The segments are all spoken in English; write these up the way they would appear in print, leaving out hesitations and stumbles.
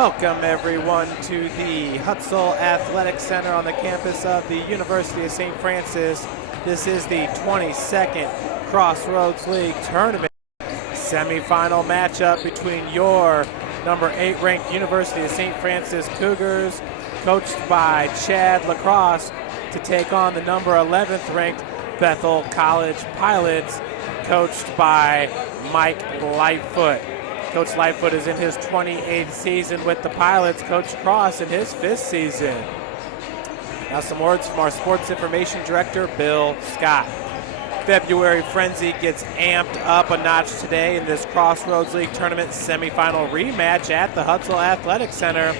Welcome everyone to the Hutzel Athletic Center on the campus of the University of St. Francis. This is the 22nd Crossroads League Tournament semifinal matchup between your number 8 ranked University of St. Francis Cougars, coached by Chad Lacrosse, to take on the number 11th ranked Bethel College Pilots, coached by Mike Lightfoot. Coach Lightfoot is in his 28th season with the Pilots. Coach Cross in his 5th season. Now some words from our sports information director, Bill Scott. February frenzy gets amped up a notch today in this Crossroads League Tournament semifinal rematch at the Hutzel Athletic Center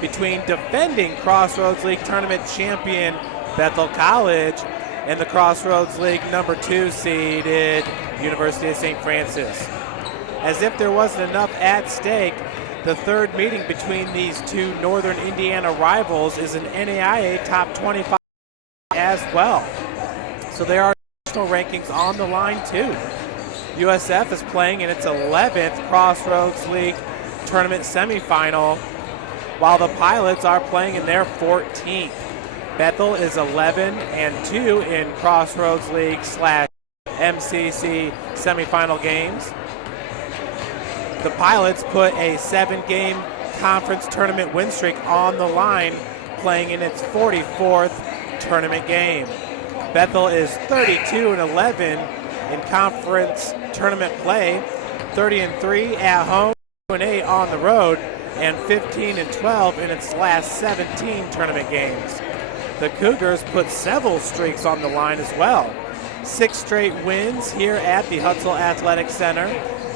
between defending Crossroads League Tournament champion Bethel College and the Crossroads League number 2 seeded University of St. Francis. As if there wasn't enough at stake, the third meeting between these two Northern Indiana rivals is an NAIA Top 25 as well. So there are national rankings on the line too. USF is playing in its 11th Crossroads League Tournament semifinal, while the Pilots are playing in their 14th. Bethel is 11-2 in Crossroads League / MCC semifinal games. The Pilots put a 7-game conference tournament win streak on the line, playing in its 44th tournament game. Bethel is 32-11 in conference tournament play, 30-3 at home, 2-8 on the road, and 15-12 in its last 17 tournament games. The Cougars put several streaks on the line as well. 6 straight wins here at the Hutzel Athletic Center,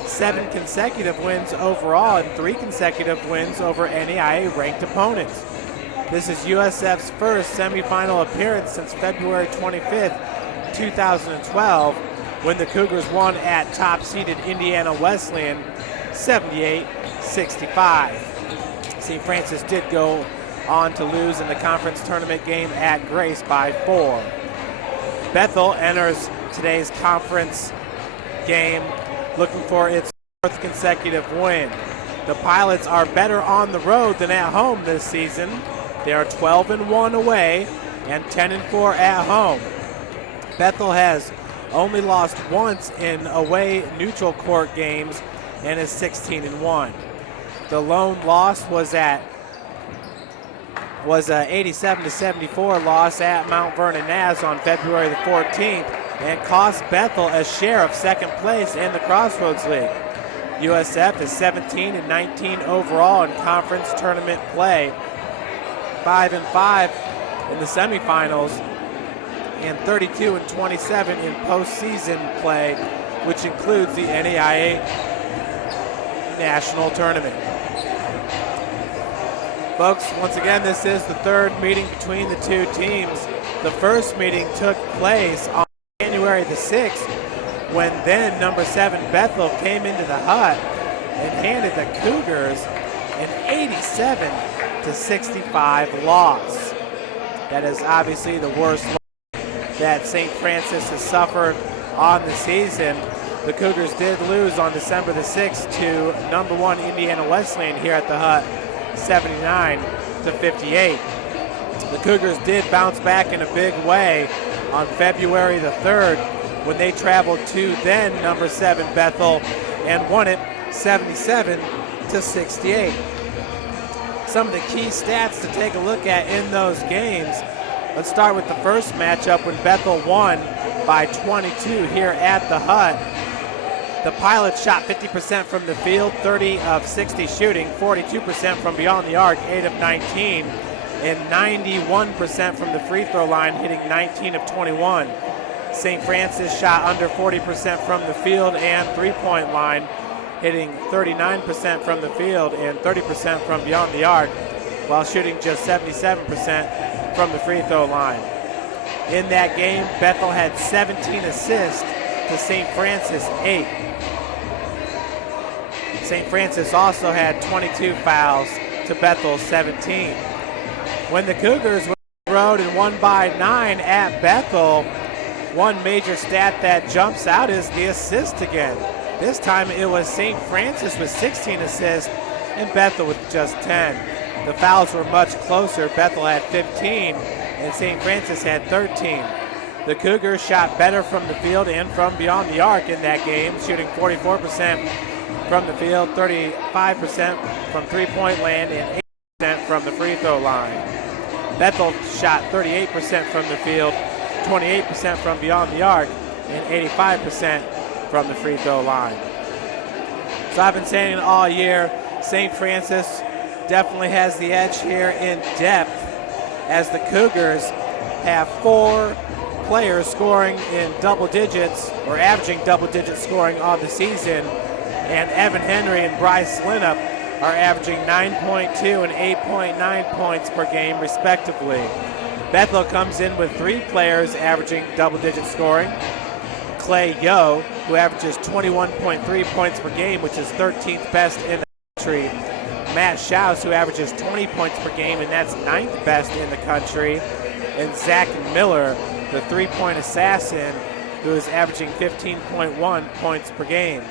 7 consecutive wins overall, and 3 consecutive wins over NAIA-ranked opponents. This is USF's first semifinal appearance since February 25th, 2012, when the Cougars won at top-seeded Indiana Wesleyan 78-65. St. Francis did go on to lose in the conference tournament game at Grace by 4. Bethel enters today's conference game looking for its 4th consecutive win. The Pilots are better on the road than at home this season. They are 12-1 away and 10-4 at home. Bethel has only lost once in away neutral court games and is 16-1. The lone loss was a 87-74 loss at Mount Vernon Naz on February the 14th, and cost Bethel a share of second place in the Crossroads League. USF is 17-19 overall in conference tournament play, 5-5 in the semifinals, and 32-27 in postseason play, which includes the NAIA National Tournament. Folks, once again, this is the third meeting between the two teams. The first meeting took place on January the 6th, when then number 7 Bethel came into the hut and handed the Cougars an 87-65 loss. That is obviously the worst loss that St. Francis has suffered on the season. The Cougars did lose on December the 6th to number 1 Indiana Wesleyan here at the hut, 79-58. The Cougars did bounce back in a big way on February the 3rd when they traveled to then number 7 Bethel and won it 77-68. Some of the key stats to take a look at in those games. Let's start with the first matchup when Bethel won by 22 here at the hut. The Pilots shot 50% from the field, 30 of 60 shooting, 42% from beyond the arc, 8 of 19, and 91% from the free throw line, hitting 19 of 21. St. Francis shot under 40% from the field and three-point line, hitting 39% from the field and 30% from beyond the arc, while shooting just 77% from the free throw line. In that game, Bethel had 17 assists to St. Francis 8. St. Francis also had 22 fouls to Bethel 17. When the Cougars went on the road and won by 9 at Bethel, one major stat that jumps out is the assist again. This time it was St. Francis with 16 assists and Bethel with just 10. The fouls were much closer. Bethel had 15 and St. Francis had 13. The Cougars shot better from the field and from beyond the arc in that game, shooting 44% from the field, 35% from three-point land, and 8% from the free throw line. Bethel shot 38% from the field, 28% from beyond the arc, and 85% from the free throw line. So I've been saying it all year, St. Francis definitely has the edge here in depth, as the Cougars have 4 players scoring in double digits, or averaging double-digit scoring on the season, and Evan Henry and Bryce Linup are averaging 9.2 and 8.9 points per game, respectively. Bethel comes in with 3 players averaging double-digit scoring. Clay Yo, who averages 21.3 points per game, which is 13th best in the country. Matt Schaus, who averages 20 points per game, and that's 9th best in the country. And Zach Miller, the three-point assassin, who is averaging 15.1 points per game.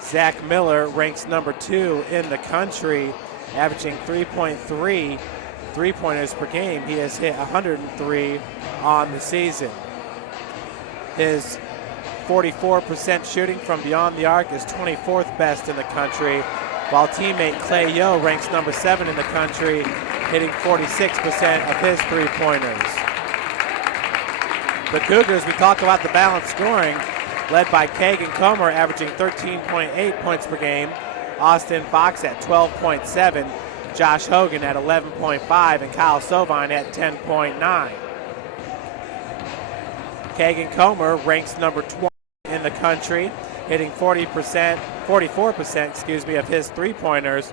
Zach Miller ranks number 2 in the country, averaging 3.3 three-pointers per game. He has hit 103 on the season. His 44% shooting from beyond the arc is 24th best in the country, while teammate Clay Yo ranks number 7 in the country, hitting 46% of his three-pointers. The Cougars, we talked about the balanced scoring, led by Kagan Comer averaging 13.8 points per game, Austin Fox at 12.7, Josh Hogan at 11.5, and Kyle Sovine at 10.9. Kagan Comer ranks number 20 in the country, hitting 44% of his three-pointers,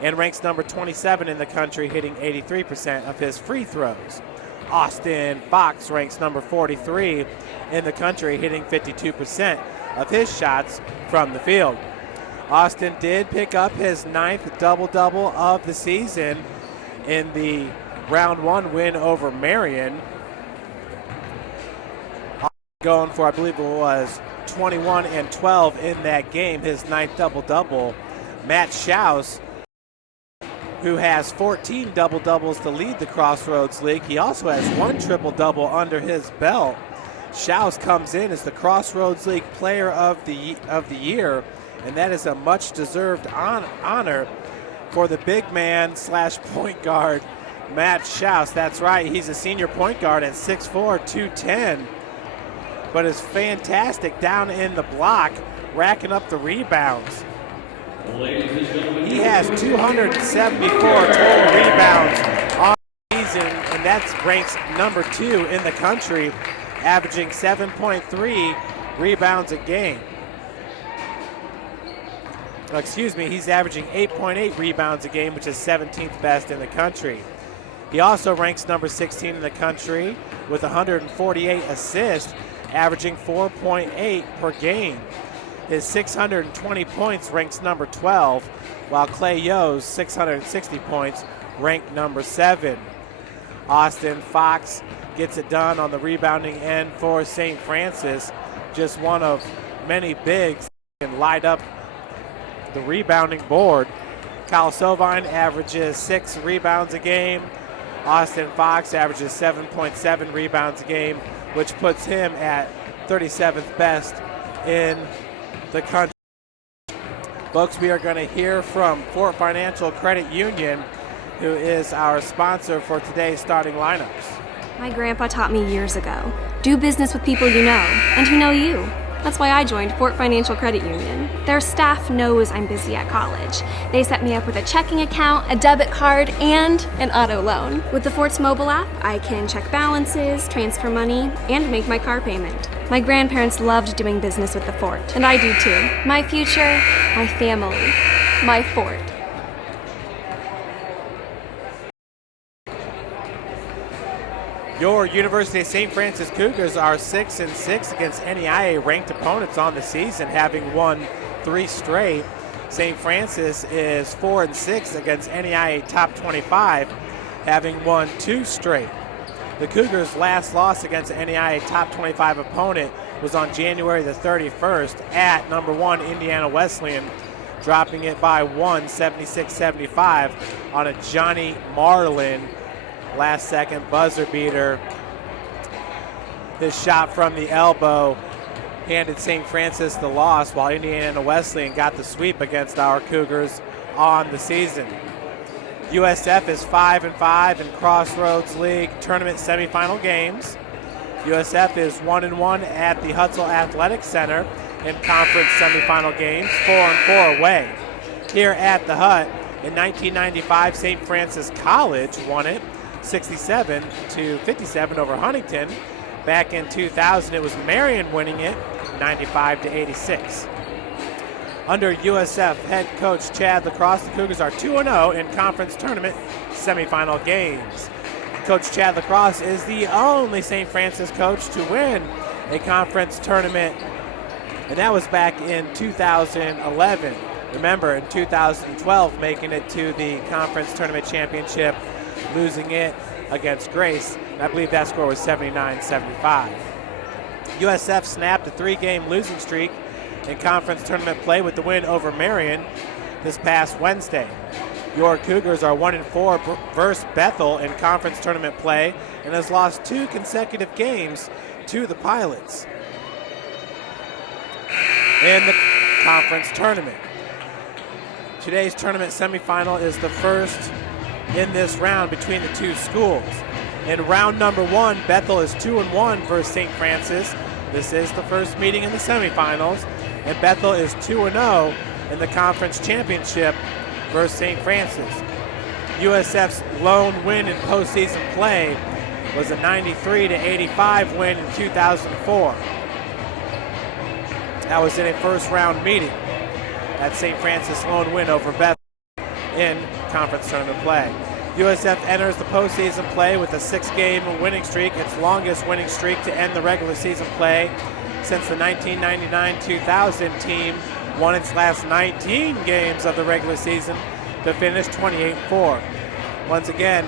and ranks number 27 in the country, hitting 83% of his free throws. Austin Fox ranks number 43 in the country, hitting 52% of his shots from the field. Austin did pick up his 9th double-double of the season in the round 1 win over Marion, going for, I believe it was 21 and 12 in that game, his 9th double-double. Matt Schaus, who has 14 double-doubles to lead the Crossroads League. He also has 1 triple-double under his belt. Schaus comes in as the Crossroads League Player of the Year, and that is a much-deserved honor for the big man / point guard, Matt Schaus. That's right, he's a senior point guard at 6'4", 210, but is fantastic down in the block, racking up the rebounds. He has 274 total rebounds on the season, and that ranks number 2 in the country, averaging 7.3 rebounds a game. He's averaging 8.8 rebounds a game, which is 17th best in the country. He also ranks number 16 in the country with 148 assists, averaging 4.8 per game. His 620 points ranks number 12, while Clay Yo's 660 points ranked number 7. Austin Fox gets it done on the rebounding end for St. Francis, just one of many bigs that can light up the rebounding board. Kyle Sovine averages 6 rebounds a game. Austin Fox averages 7.7 rebounds a game, which puts him at 37th best in the country. Folks, we are going to hear from Fort Financial Credit Union, who is our sponsor for today's starting lineups. My grandpa taught me years ago, do business with people you know and who know you. That's why I joined Fort Financial Credit Union. Their staff knows I'm busy at college. They set me up with a checking account, a debit card, and an auto loan. With the Fort's mobile app, I can check balances, transfer money, and make my car payment. My grandparents loved doing business with the Fort, and I do too. My future, my family, my Fort. Your University of St. Francis Cougars are 6-6 against NAIA ranked opponents on the season, having won 3 straight. St. Francis is 4-6 against NAIA top 25, having won 2 straight. The Cougars' last loss against an NAIA top 25 opponent was on January the 31st at number 1 Indiana Wesleyan, dropping it by 1, 76-75 on a Johnny Marlin last-second buzzer beater. This shot from the elbow handed St. Francis the loss, while Indiana Wesleyan got the sweep against our Cougars on the season. USF is 5-5 in Crossroads League tournament semifinal games. USF is 1-1 at the Hutzel Athletic Center in conference semifinal games, 4-4 away. Here at the Hut, in 1995, St. Francis College won it 67-57 over Huntington. Back in 2000, it was Marion winning it 95-86. Under USF head coach Chad Lacrosse, the Cougars are 2-0 in conference tournament semifinal games. Coach Chad Lacrosse is the only St. Francis coach to win a conference tournament, and that was back in 2011. Remember, in 2012, making it to the conference tournament championship, losing it against Grace. I believe that score was 79-75. USF snapped a 3-game losing streak in conference tournament play with the win over Marion this past Wednesday. Your Cougars are 1-4 versus Bethel in conference tournament play and has lost 2 consecutive games to the Pilots in the conference tournament. Today's tournament semifinal is the first in this round between the two schools. In round number 1, Bethel is 2-1 versus St. Francis. This is the first meeting in the semifinals, and Bethel is 2-0 in the conference championship versus St. Francis. USF's lone win in postseason play was a 93-85 win in 2004. That was in a first round meeting. That St. Francis lone win over Bethel in conference tournament play. USF enters the postseason play with a 6-game winning streak, its longest winning streak to end the regular season play since the 1999-2000 team won its last 19 games of the regular season to finish 28-4. Once again,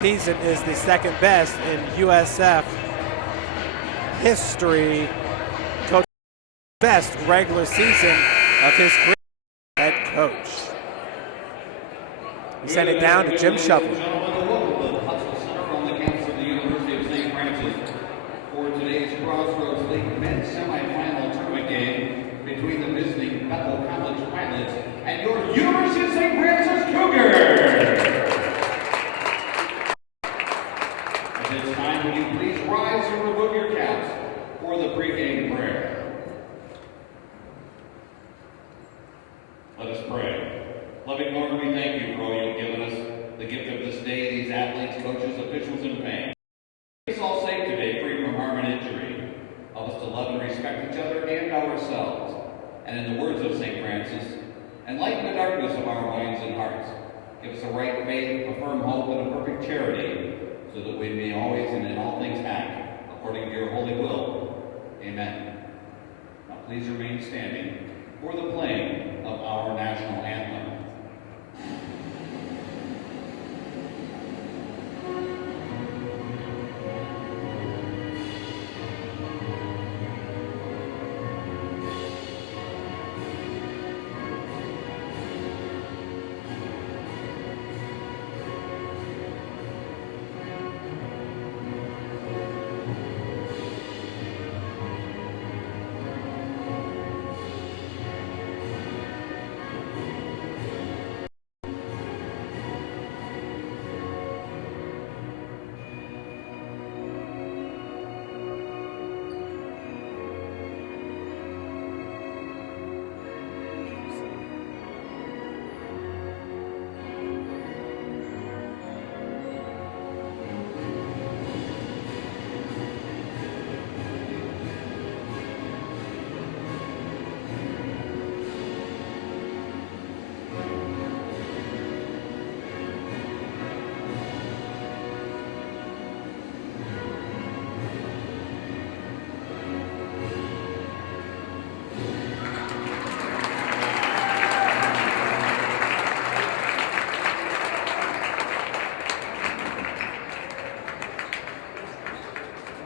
the season is the second best in USF history. Coach, best regular season of his career head coach. We send it down to Jim Shovel. The Hutzel Center on the campus of the University of St. Francis for today's Crossroads League men's semifinal tournament game between the visiting Bethel College Pilots and your University of St. Francis Cougars. At this time, will you please rise and remove your caps for the pregame prayer. Let us pray. Loving Lord, we thank you for all you've given us, the gift of this day, these athletes, coaches, officials, and fans. Keep us all safe today, free from harm and injury. Help us to love and respect each other and ourselves. And in the words of St. Francis, enlighten the darkness of our minds and hearts. Give us a right faith, a firm hope, and a perfect charity, so that we may always and in all things act according to your holy will. Amen. Now please remain standing for the playing of our national anthem.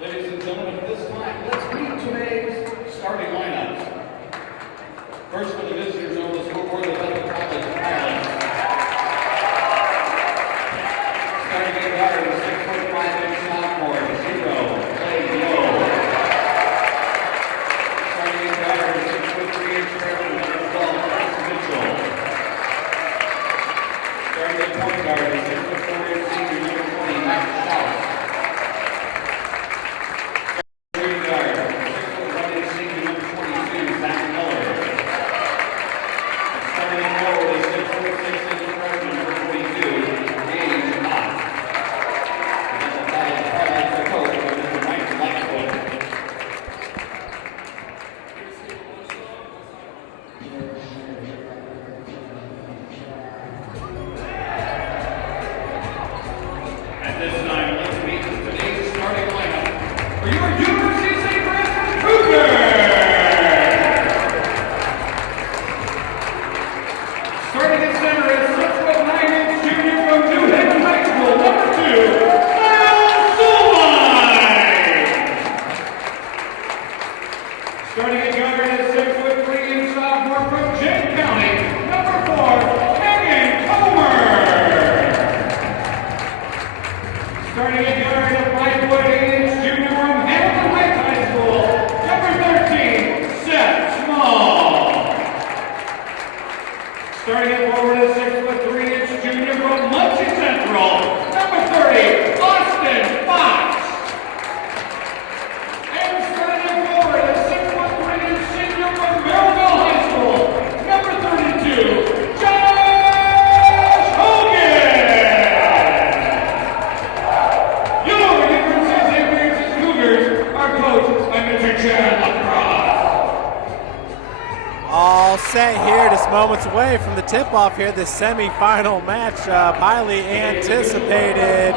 Ladies and gentlemen, at this time, let's read today's starting lineups. First for the visitors, Starting at forward is 6'3" junior from Muncie Central, number 30, Austin Fox. And starting at forward is 6'3" senior from Maryville High School, number 32, Josh Hogan. Your University of St. Francis Cougars are coached by Mr. Chad Lacrosse. All set here, just moments away from the tip-off here, the semifinal match, highly anticipated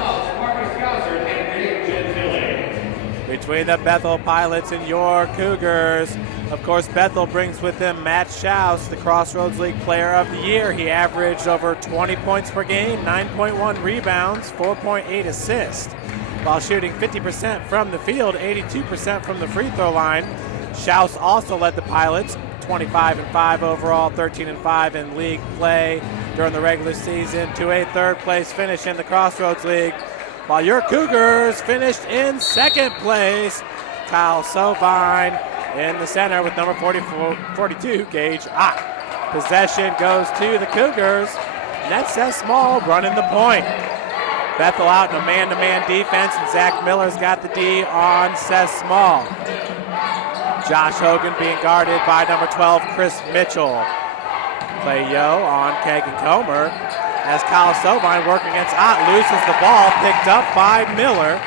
between the Bethel Pilots and your Cougars. Of course, Bethel brings with them Matt Schaus, the Crossroads League Player of the Year. He averaged over 20 points per game, 9.1 rebounds, 4.8 assists, while shooting 50% from the field, 82% from the free throw line. Schaus also led the Pilots 25-5 overall, 13-5 in league play during the regular season, to a third place finish in the Crossroads League, while your Cougars finished in second place. Kyle Sovine in the center with number 42, Gage Ott. Possession goes to the Cougars. Net says Small running the point. Bethel out in a man-to-man defense, and Zach Miller's got the D on Seth Small. Josh Hogan being guarded by number 12, Chris Mitchell. Clay Yo on Kagan Comer as Kyle Sovine working against Ott, loses the ball, picked up by Miller.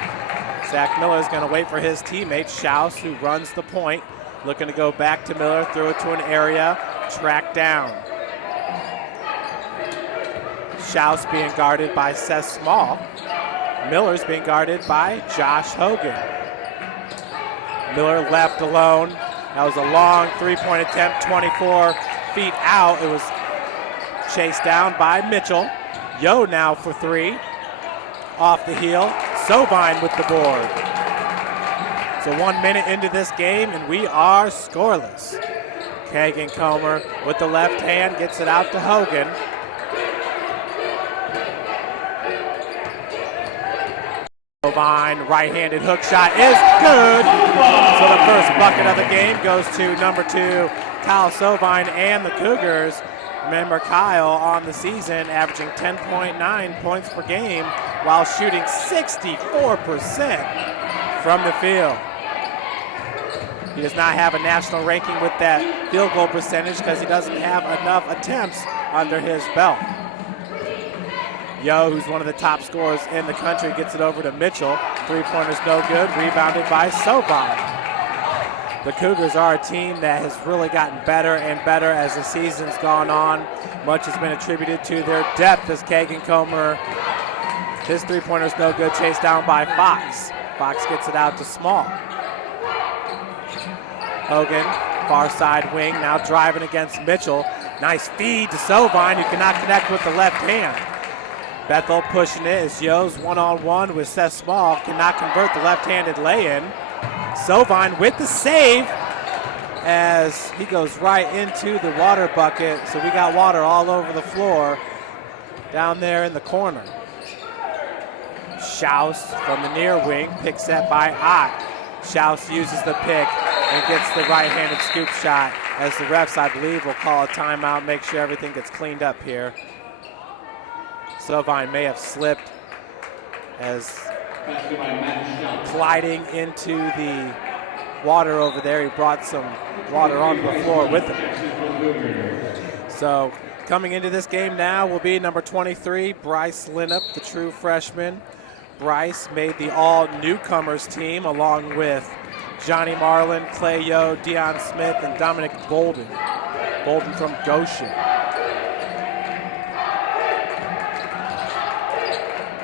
Zach Miller is going to wait for his teammate, Schaus, who runs the point. Looking to go back to Miller, throw it to an area, track down. Schaus being guarded by Seth Small. Miller's being guarded by Josh Hogan. Miller left alone. That was a long three-point attempt, 24 feet out. It was chased down by Mitchell. Yo now for three. Off the heel. Sovine with the board. So 1 minute into this game, and we are scoreless. Kagan Comer with the left hand gets it out to Hogan. Sovine, right-handed hook shot is good. So the first bucket of the game goes to number 2, Kyle Sovine and the Cougars. Remember, Kyle on the season averaging 10.9 points per game while shooting 64% from the field. He does not have a national ranking with that field goal percentage because he doesn't have enough attempts under his belt. Yo, who's one of the top scorers in the country, gets it over to Mitchell. Three-pointer's no good, rebounded by Sovine. The Cougars are a team that has really gotten better and better as the season's gone on. Much has been attributed to their depth as Kagan Comer, his three-pointer's no good, chased down by Fox. Fox gets it out to Small. Hogan, far side wing, now driving against Mitchell. Nice feed to Sovine, who cannot connect with the left hand. Bethel pushing it as Yo's one-on-one with Seth Small, cannot convert the left-handed lay-in. Sovine with the save as he goes right into the water bucket. So we got water all over the floor down there in the corner. Schaus from the near wing, pick set by Ott. Schaus uses the pick and gets the right-handed scoop shot as the refs, I believe, will call a timeout, make sure everything gets cleaned up here. Sovine may have slipped as gliding into the water over there. He brought some water onto the floor with him. So coming into this game now will be number 23, Bryce Linnep, the true freshman. Bryce made the all-newcomers team along with Johnny Marlin, Clay Yo, Deion Smith, and Dominic Bolden. Bolden from Goshen.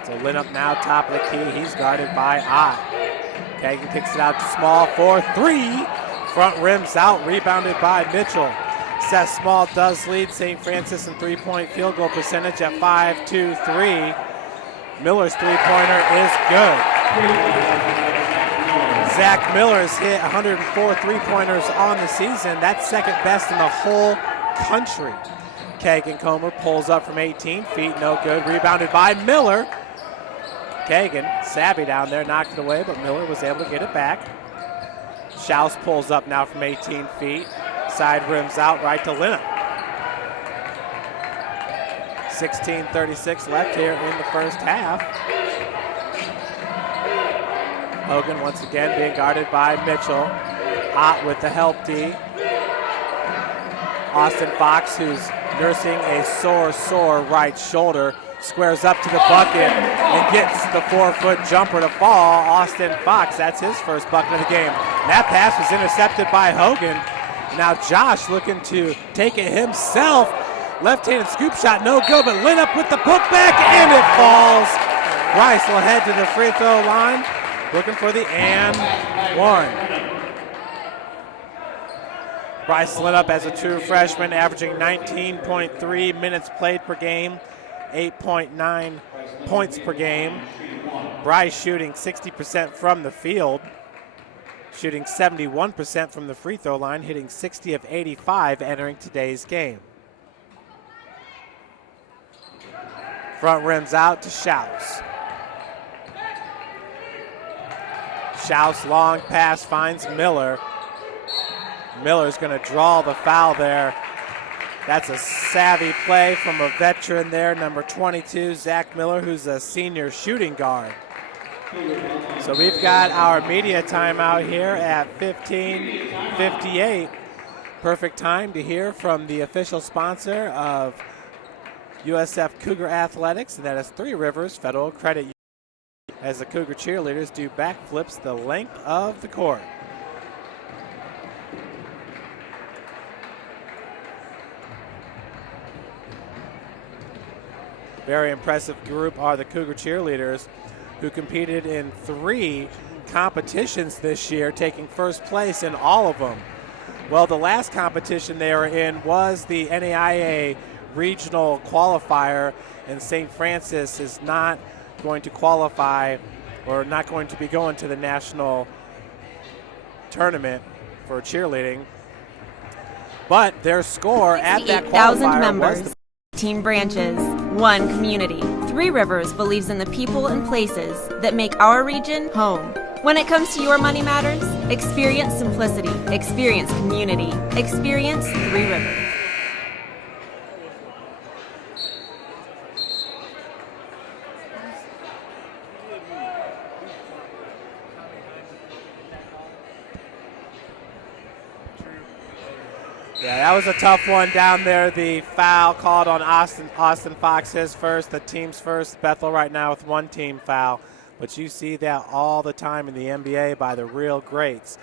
So Linnep now top of the key. He's guarded by Ott. Kagan kicks it out to Small for three. Front rims out, rebounded by Mitchell. Seth Small does lead St. Francis in three-point field goal percentage at 5-2-3. Miller's three-pointer is good. Zach Miller's hit 104 three-pointers on the season. That's second best in the whole country. Kagan Comer pulls up from 18 feet, no good. Rebounded by Miller. Kagan, savvy down there, knocked it away, but Miller was able to get it back. Schaus pulls up now from 18 feet. Side rims out right to Linnep. 16:36 left here in the first half. Hogan once again being guarded by Mitchell. Ott with the help D. Austin Fox, who's nursing a sore right shoulder, squares up to the bucket and gets the 4-foot jumper to fall. Austin Fox, that's his first bucket of the game. And that pass was intercepted by Hogan. Now Josh looking to take it himself. Left-handed scoop shot, no good, but Linup with the putback, and it falls. Bryce will head to the free throw line, looking for the and one. Bryce Linup as a true freshman, averaging 19.3 minutes played per game, 8.9 points per game. Bryce shooting 60% from the field, shooting 71% from the free throw line, hitting 60 of 85 entering today's game. Front rims out to Schaus. Schaus long pass finds Miller. Miller's going to draw the foul there. That's a savvy play from a veteran there, number 22, Zach Miller, who's a senior shooting guard. So we've got our media timeout here at 15:58. Perfect time to hear from the official sponsor of USF Cougar Athletics, and that is Three Rivers Federal Credit Union, as the Cougar cheerleaders do backflips the length of the court. Very impressive group are the Cougar cheerleaders, who competed in 3 competitions this year, taking first place in all of them. Well, the last competition they were in was the NAIA regional qualifier, and St. Francis is not going to qualify or not going to be going to the national tournament for cheerleading. But their score at that qualifier members. was 18 branches, 1 community. Three Rivers believes in the people and places that make our region home. When it comes to your money matters, experience simplicity, experience community, experience Three Rivers. Yeah, that was a tough one down there. The foul called on Austin Fox, his first, the team's first. Bethel right now with 1 team foul. But you see that all the time in the NBA by the real greats.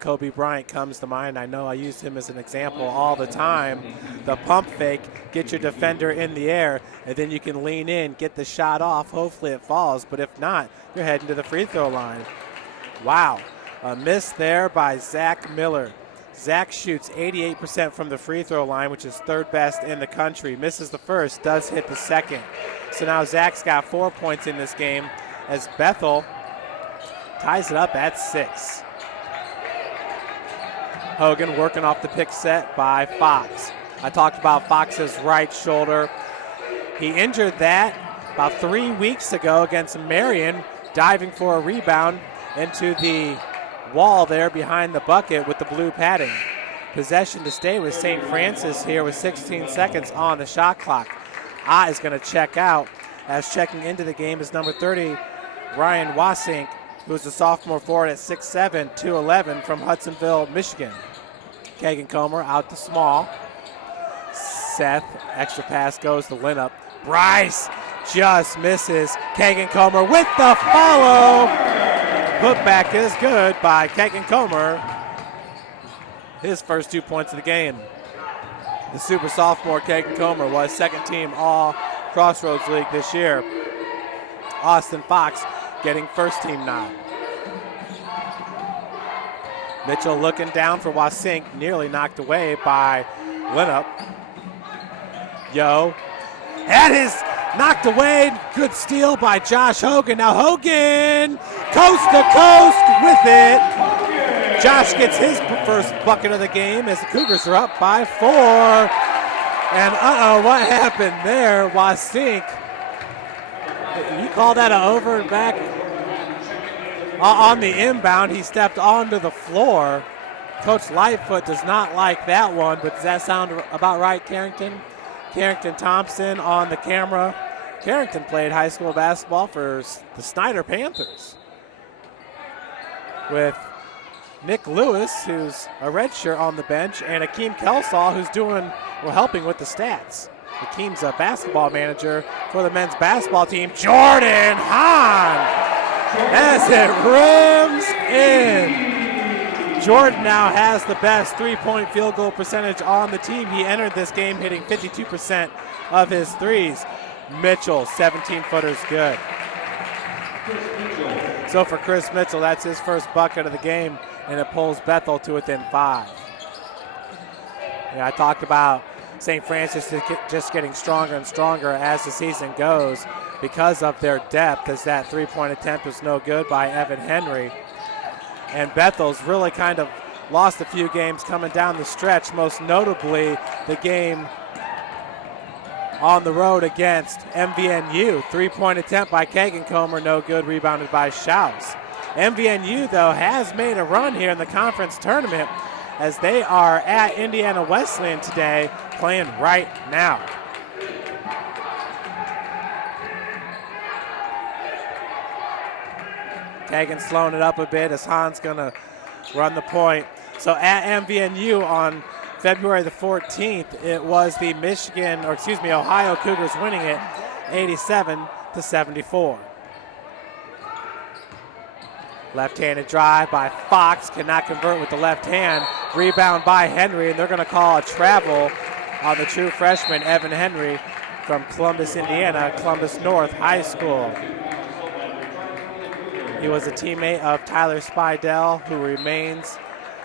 Kobe Bryant comes to mind. I know I use him as an example all the time. The pump fake, get your defender in the air, and then you can lean in, get the shot off. Hopefully it falls, but if not, you're heading to the free throw line. Wow, a miss there by Zach Miller. Zach shoots 88% from the free throw line, which is 3rd best in the country. Misses the first, does hit the second. So now Zach's got 4 points in this game as Bethel ties it up at 6. Hogan working off the pick set by Fox. I talked about Fox's right shoulder. He injured that about 3 weeks ago against Marion, diving for a rebound into the wall there behind the bucket with the blue padding. Possession to stay with St. Francis here with 16 seconds on the shot clock. Ott is going to check out, as checking into the game is number 30, Ryan Wasink, who's a sophomore forward at 6'7", 211 from Hudsonville, Michigan. Kagan Comer out to small. Seth, extra pass goes to Linup. Bryce just misses. Kagan Comer with the follow. Putback is good by Kagan Comer. His first 2 points of the game. The super sophomore Kagan Comer was 2nd team all Crossroads League this year. Austin Fox getting 1st team nod. Mitchell looking down for Wasink, nearly knocked away by Linup. That is knocked away. Good steal by Josh Hogan. Now Hogan, coast to coast with it. Josh gets his first bucket of the game as the Cougars are up by 4. And what happened there? Wasink, you call that an over and back? On the inbound, he stepped onto the floor. Coach Lightfoot does not like that one, but does that sound about right, Carrington? Carrington Thompson on the camera. Carrington played high school basketball for the Snyder Panthers, with Nick Lewis, who's a redshirt on the bench, and Akeem Kelsall, who's helping with the stats. Akeem's a basketball manager for the men's basketball team. Jordan Hahn, as it rims in. Jordan now has the best 3-point field goal percentage on the team. He entered this game hitting 52% of his threes. Mitchell, 17-footer's good. So for Chris Mitchell, that's his first bucket of the game, and it pulls Bethel to within 5. Yeah, I talked about St. Francis just getting stronger and stronger as the season goes because of their depth, as that 3-point attempt was no good by Evan Henry. And Bethel's really kind of lost a few games coming down the stretch, most notably the game on the road against MVNU. 3-point attempt by Kagan-Comer, no good, rebounded by Schaus. MVNU, though, has made a run here in the conference tournament, as they are at Indiana Wesleyan today, playing right now. Kagan slowing it up a bit as Hahn's gonna run the point. So at MVNU on February the 14th, it was the Ohio Cougars winning it 87-74. Left-handed drive by Fox, cannot convert with the left hand. Rebound by Henry, and they're going to call a travel on the true freshman, Evan Henry, from Columbus, Indiana, Columbus North High School. He was a teammate of Tyler Spidell, who remains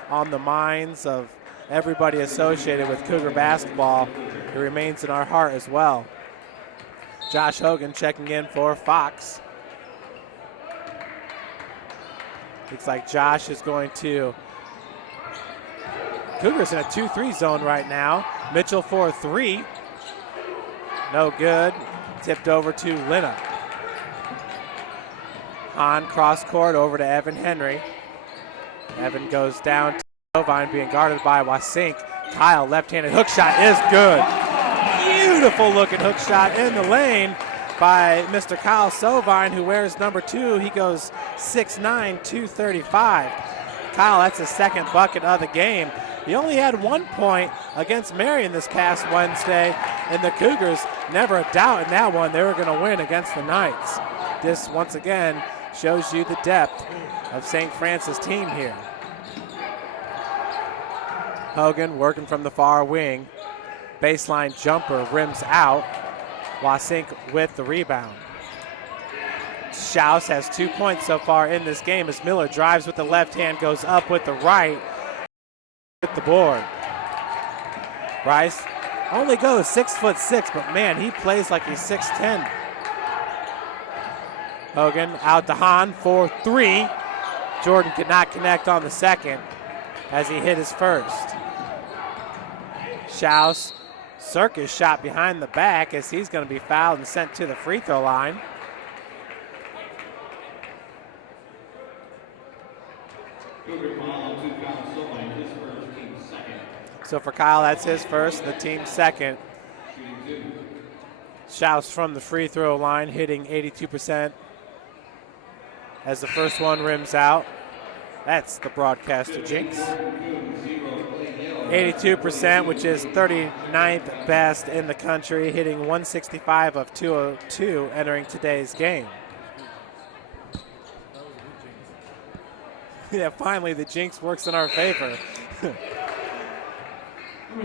on the minds of everybody associated with Cougar basketball. He remains in our heart as well. Josh Hogan checking in for Fox. Looks like Josh is going to. Cougars in a 2-3 zone right now. Mitchell for a 3. No good. Tipped over to Lina. On cross court over to Evan Henry. Evan goes down to Sovine, being guarded by Wasink. Kyle, left-handed hook shot is good. Beautiful looking hook shot in the lane by Mr. Kyle Sovine, who wears number 2. He goes 6'9", 235. Kyle, that's his second bucket of the game. He only had 1 point against Marion this past Wednesday, and the Cougars, never a doubt in that one, they were going to win against the Knights. This, once again, shows you the depth of St. Francis team here. Hogan working from the far wing. Baseline jumper, rims out. Wasink with the rebound. Schaus has 2 points so far in this game as Miller drives with the left hand, goes up with the right, with the board. Bryce only goes 6'6", but man, he plays like he's 6'10". Hogan out to Hahn for 3. Jordan could not connect on the second as he hit his first. Schaus, circus shot behind the back as he's going to be fouled and sent to the free throw line. So for Kyle, that's his first, the team's second. Schaus from the free throw line, hitting 82% as the first one rims out. That's the broadcaster jinx. 82%, which is 39th best in the country, hitting 165 of 202 entering today's game. Yeah, finally the jinx works in our favor.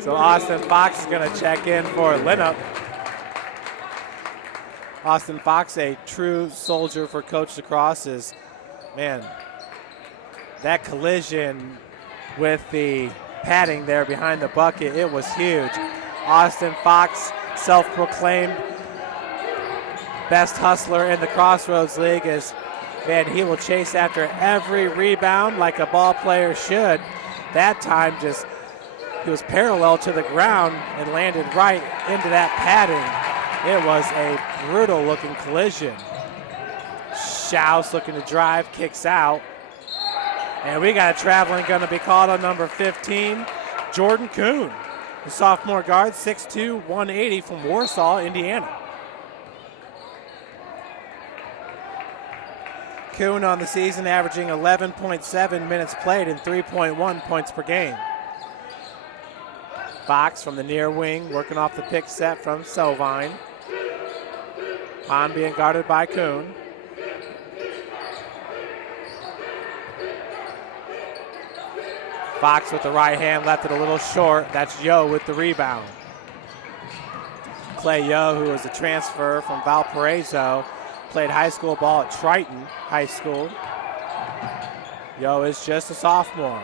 So Austin Fox is going to check in for Linnup. Austin Fox, a true soldier for Coach Lacrosse, is, man, that collision with the padding there behind the bucket, it was huge. Austin Fox, self-proclaimed best hustler in the Crossroads League, is, man, he will chase after every rebound like a ball player should. That time he was parallel to the ground and landed right into that padding. It was a brutal looking collision. Schaus looking to drive, kicks out. And we got a traveling going to be called on number 15, Jordan Kuhn. The sophomore guard, 6'2", 180 from Warsaw, Indiana. Kuhn on the season averaging 11.7 minutes played and 3.1 points per game. Fox from the near wing, working off the pick set from Sovine. Hahn being guarded by Kuhn. Fox with the right hand, left it a little short. That's Yo with the rebound. Clay Yo, who is a transfer from Valparaiso, played high school ball at Triton High School. Yo is just a sophomore.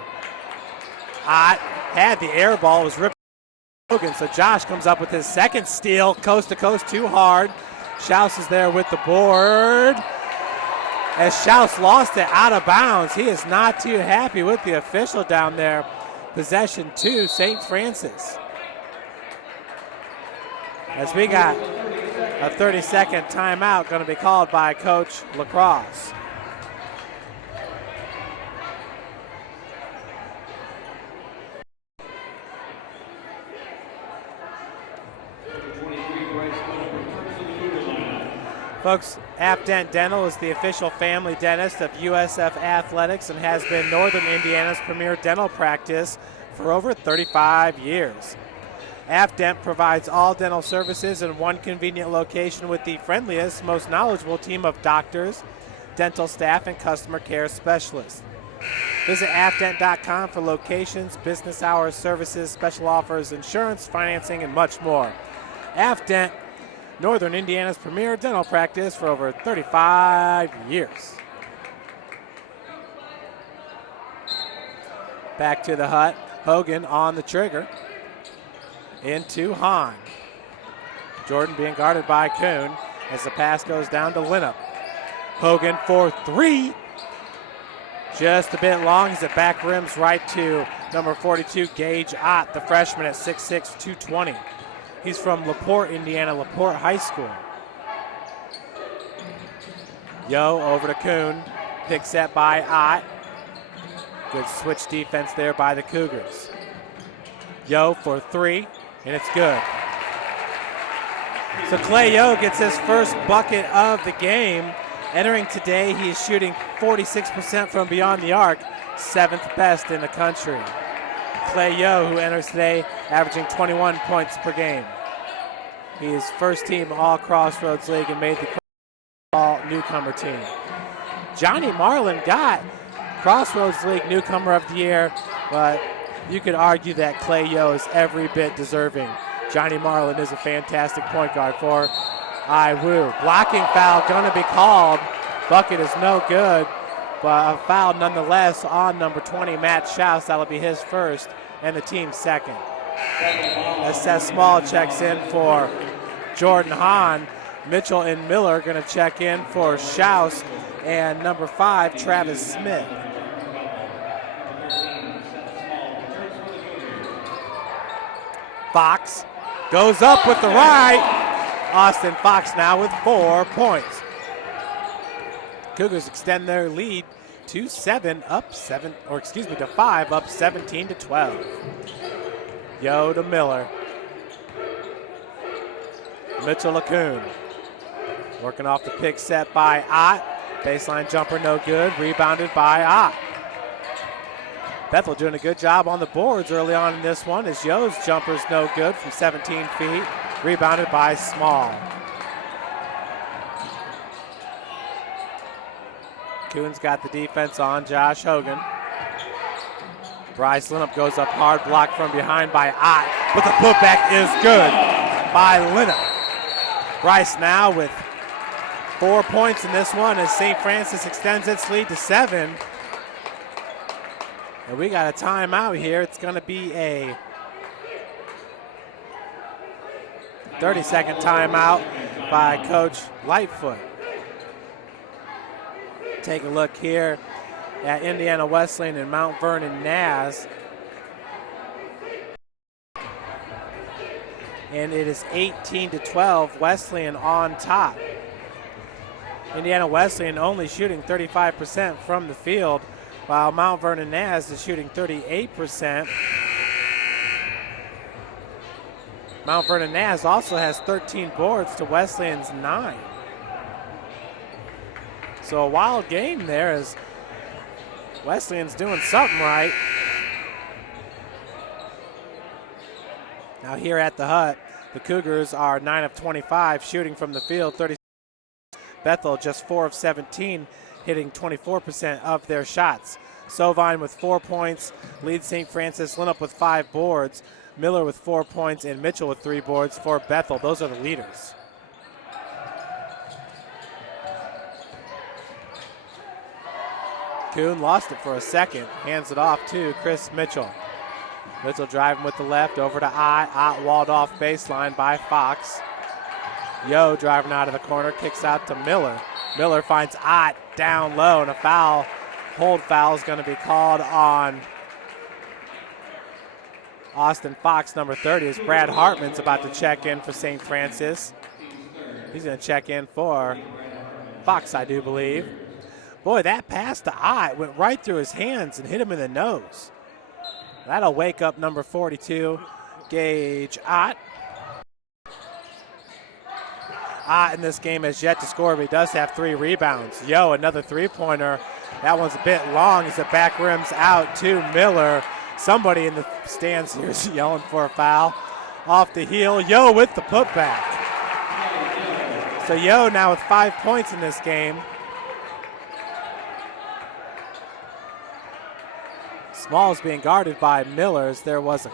Ott had the air ball, was ripped. So Josh comes up with his second steal, coast to coast, too hard. Schaus is there with the board. As Schaus lost it out of bounds, he is not too happy with the official down there. Possession to St. Francis. As we got a 30-second timeout going to be called by Coach Lacrosse. Folks, Aft-Dent Dental is the official family dentist of USF Athletics and has been Northern Indiana's premier dental practice for over 35 years. Aft-Dent provides all dental services in one convenient location with the friendliest, most knowledgeable team of doctors, dental staff, and customer care specialists. Visit aftdent.com for locations, business hours, services, special offers, insurance, financing, and much more. Aft-Dent, Northern Indiana's premier dental practice for over 35 years. Back to the hut. Hogan on the trigger. Into Hahn. Jordan being guarded by Kuhn as the pass goes down to Linnup. Hogan for three. Just a bit long. He's at back rims right to number 42, Gage Ott, the freshman at 6'6", 220. He's from LaPorte, Indiana, LaPorte High School. Yo over to Kuhn. Pick set by Ott. Good switch defense there by the Cougars. Yo for three, and it's good. So Clay Yo gets his first bucket of the game. Entering today, he is shooting 46% from beyond the arc, 7th best in the country. Clay Yo, who enters today, averaging 21 points per game. He is first team All-Crossroads League and made the All-Newcomer team. Johnny Marlin got Crossroads League Newcomer of the Year, but you could argue that Clay Yo is every bit deserving. Johnny Marlin is a fantastic point guard for IWU. Blocking foul going to be called. Bucket is no good, but a foul nonetheless on number 20, Matt Schaus. That'll be his first and the team's second. As Seth Small checks in for Jordan Hahn, Mitchell and Miller going to check in for Schaus and number 5, Travis Smith. Fox goes up with the right. Austin Fox now with 4 points. Cougars extend their lead to 5, up 17-12. Yo to Miller. Mitchell LaCoon. Working off the pick set by Ott. Baseline jumper no good. Rebounded by Ott. Bethel doing a good job on the boards early on in this one as Yo's jumper's no good from 17 feet. Rebounded by Small. Kuhn's got the defense on Josh Hogan. Bryce Linnup goes up hard, blocked from behind by Ott, but the putback is good by Linnup. Bryce now with 4 points in this one as St. Francis extends its lead to 7. And we got a timeout here. It's going to be a 30-second timeout by Coach Lightfoot. Take a look here at Indiana Wesleyan and Mount Vernon Naz. And it is 18-12, Wesleyan on top. Indiana Wesleyan only shooting 35% from the field, while Mount Vernon Naz is shooting 38%. Mount Vernon Naz also has 13 boards to Wesleyan's 9. So a wild game there as Wesleyan's doing something right. Now here at the Hut, the Cougars are 9 of 25 shooting from the field, 30. Bethel just 4 of 17, hitting 24% of their shots. Sovine with 4 points, leads St. Francis. Linup with 5 boards, Miller with 4 points, and Mitchell with 3 boards for Bethel. Those are the leaders. Kuhn lost it for a second, hands it off to Chris Mitchell. Mitchell driving with the left over to Ott. Ott walled off baseline by Fox. Yo driving out of the corner, kicks out to Miller. Miller finds Ott down low, and a foul, hold foul is going to be called on Austin Fox, number 30, as Brad Hartman's about to check in for St. Francis. He's going to check in for Fox, I do believe. Boy, that pass to Ott went right through his hands and hit him in the nose. That'll wake up number 42, Gage Ott. Ott in this game has yet to score, but he does have 3 rebounds. Yo, another three-pointer. That one's a bit long as the back rims out to Miller. Somebody in the stands here is yelling for a foul. Off the heel, Yo with the putback. So Yo now with 5 points in this game. Small's being guarded by Miller as there was a...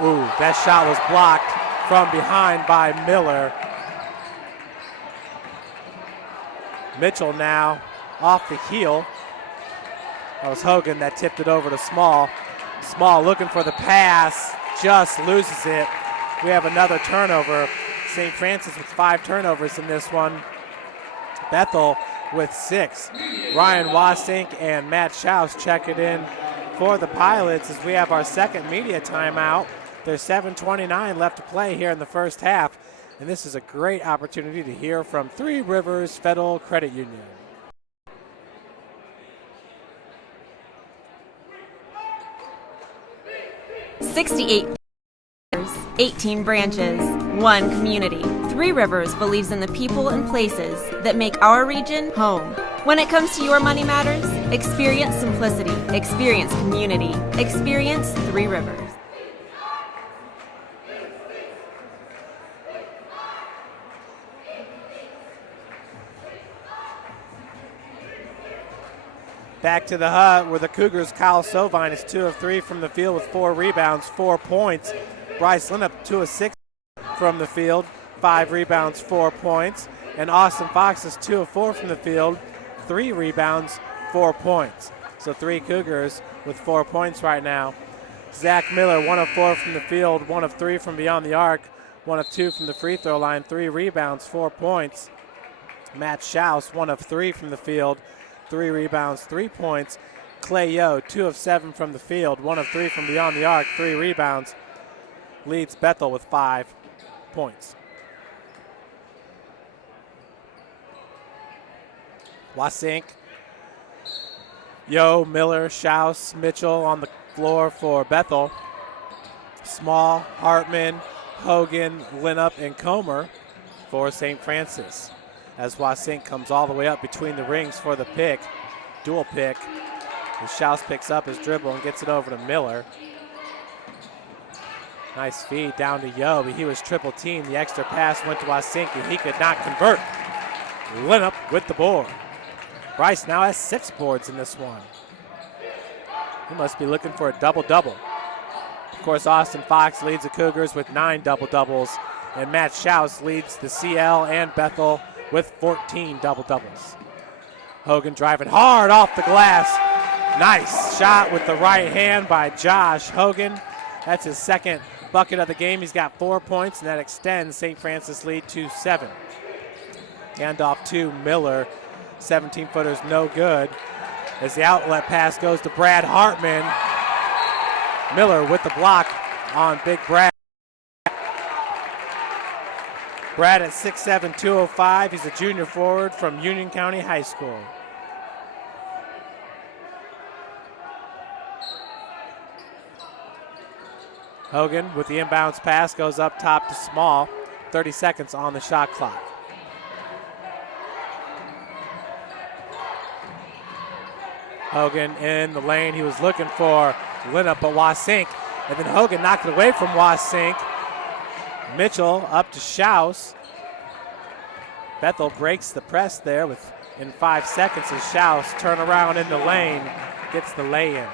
Ooh, that shot was blocked from behind by Miller. Mitchell now off the heel. That was Hogan that tipped it over to Small. Small looking for the pass, just loses it. We have another turnover. St. Francis with 5 turnovers in this one. Bethel with 6. Ryan Wasink and Matt Schaus check it in for the Pilots as we have our second media timeout. There's 7:29 left to play here in the first half, and this is a great opportunity to hear from Three Rivers Federal Credit Union. "68 18 branches, 1 community. Three Rivers believes in the people and places that make our region home. When it comes to your money matters, experience simplicity, experience community, experience Three Rivers." Back to the Hut where the Cougars' Kyle Sovine is 2 of 3 from the field with 4 rebounds, 4 points. Bryce Linup 2 of 6 from the field, 5 rebounds, 4 points. And Austin Fox is 2 of 4 from the field, 3 rebounds, 4 points. So 3 Cougars with 4 points right now. Zach Miller 1 of 4 from the field, 1 of 3 from beyond the arc, 1 of 2 from the free throw line, 3 rebounds, 4 points. Matt Schaus 1 of 3 from the field, 3 rebounds, 3 points. Clay Yo, 2 of 7 from the field, 1 of 3 from beyond the arc, 3 rebounds. Leads Bethel with 5 points. Wasink, Yo, Miller, Schaus, Mitchell on the floor for Bethel. Small, Hartman, Hogan, Linup, and Comer for St. Francis. As Wasink comes all the way up between the rings for the pick, dual pick. And Schaus picks up his dribble and gets it over to Miller. Nice feed down to Yo, but he was triple teamed. The extra pass went to Wasink and he could not convert. Linup with the board. Bryce now has 6 boards in this one. He must be looking for a double-double. Of course, Austin Fox leads the Cougars with 9 double-doubles, and Matt Schaus leads the CL and Bethel with 14 double-doubles. Hogan driving hard off the glass. Nice shot with the right hand by Josh Hogan. That's his second bucket of the game. He's got 4 points, and that extends St. Francis lead to 7. Handoff to Miller. 17-footer's no good. As the outlet pass goes to Brad Hartman. Miller with the block on Big Brad. Brad at 6'7", 205. He's a junior forward from Union County High School. Hogan with the inbounds pass goes up top to Small. 30 seconds on the shot clock. Hogan in the lane. He was looking for Linnup, but Wasink. And then Hogan knocked it away from Wasink. Mitchell up to Schaus. Bethel breaks the press there in 5 seconds as Schaus turn around in the lane, gets the lay-in.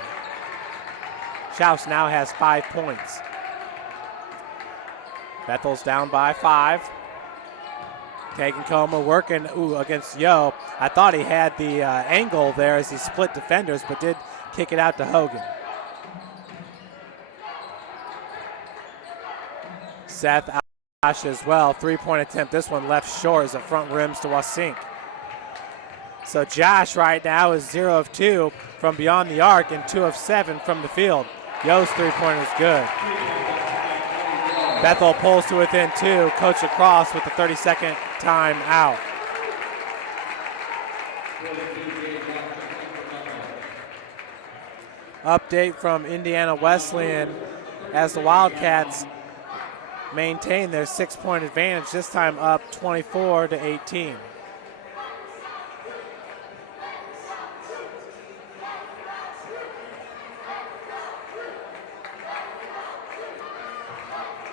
Schaus now has 5 points. Bethel's down by 5. Kagan Comer working against Yo. I thought he had the angle there as he split defenders, but did kick it out to Hogan. Seth Josh as well. 3-point attempt. This one left short as the front rims to Wasink. So Josh right now is 0 of 2 from beyond the arc and 2 of 7 from the field. Yo's 3-pointer is good. Bethel pulls to within 2. Coach across with the 32nd time out. Update from Indiana Wesleyan as the Wildcats maintain their 6-point advantage, this time up 24-18.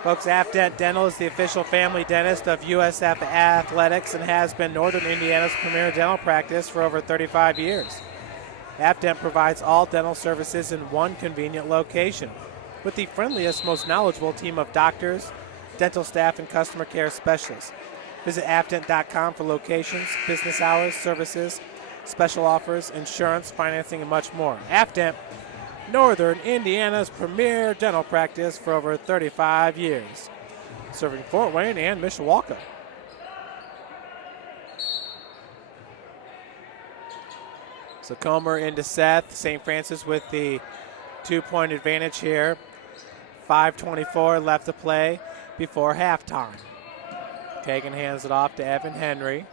Folks, Afdent Dental is the official family dentist of USF Athletics and has been Northern Indiana's premier dental practice for over 35 years. Afdent provides all dental services in one convenient location with the friendliest, most knowledgeable team of doctors, dental staff, and customer care specialists. Visit afdent.com for locations, business hours, services, special offers, insurance, financing, and much more. Afdent, Northern Indiana's premier dental practice for over 35 years, serving Fort Wayne and Mishawaka. So Comer into Seth. St. Francis with the 2-point advantage here. 5:24 left to play before halftime. Kagan hands it off to Evan Henry.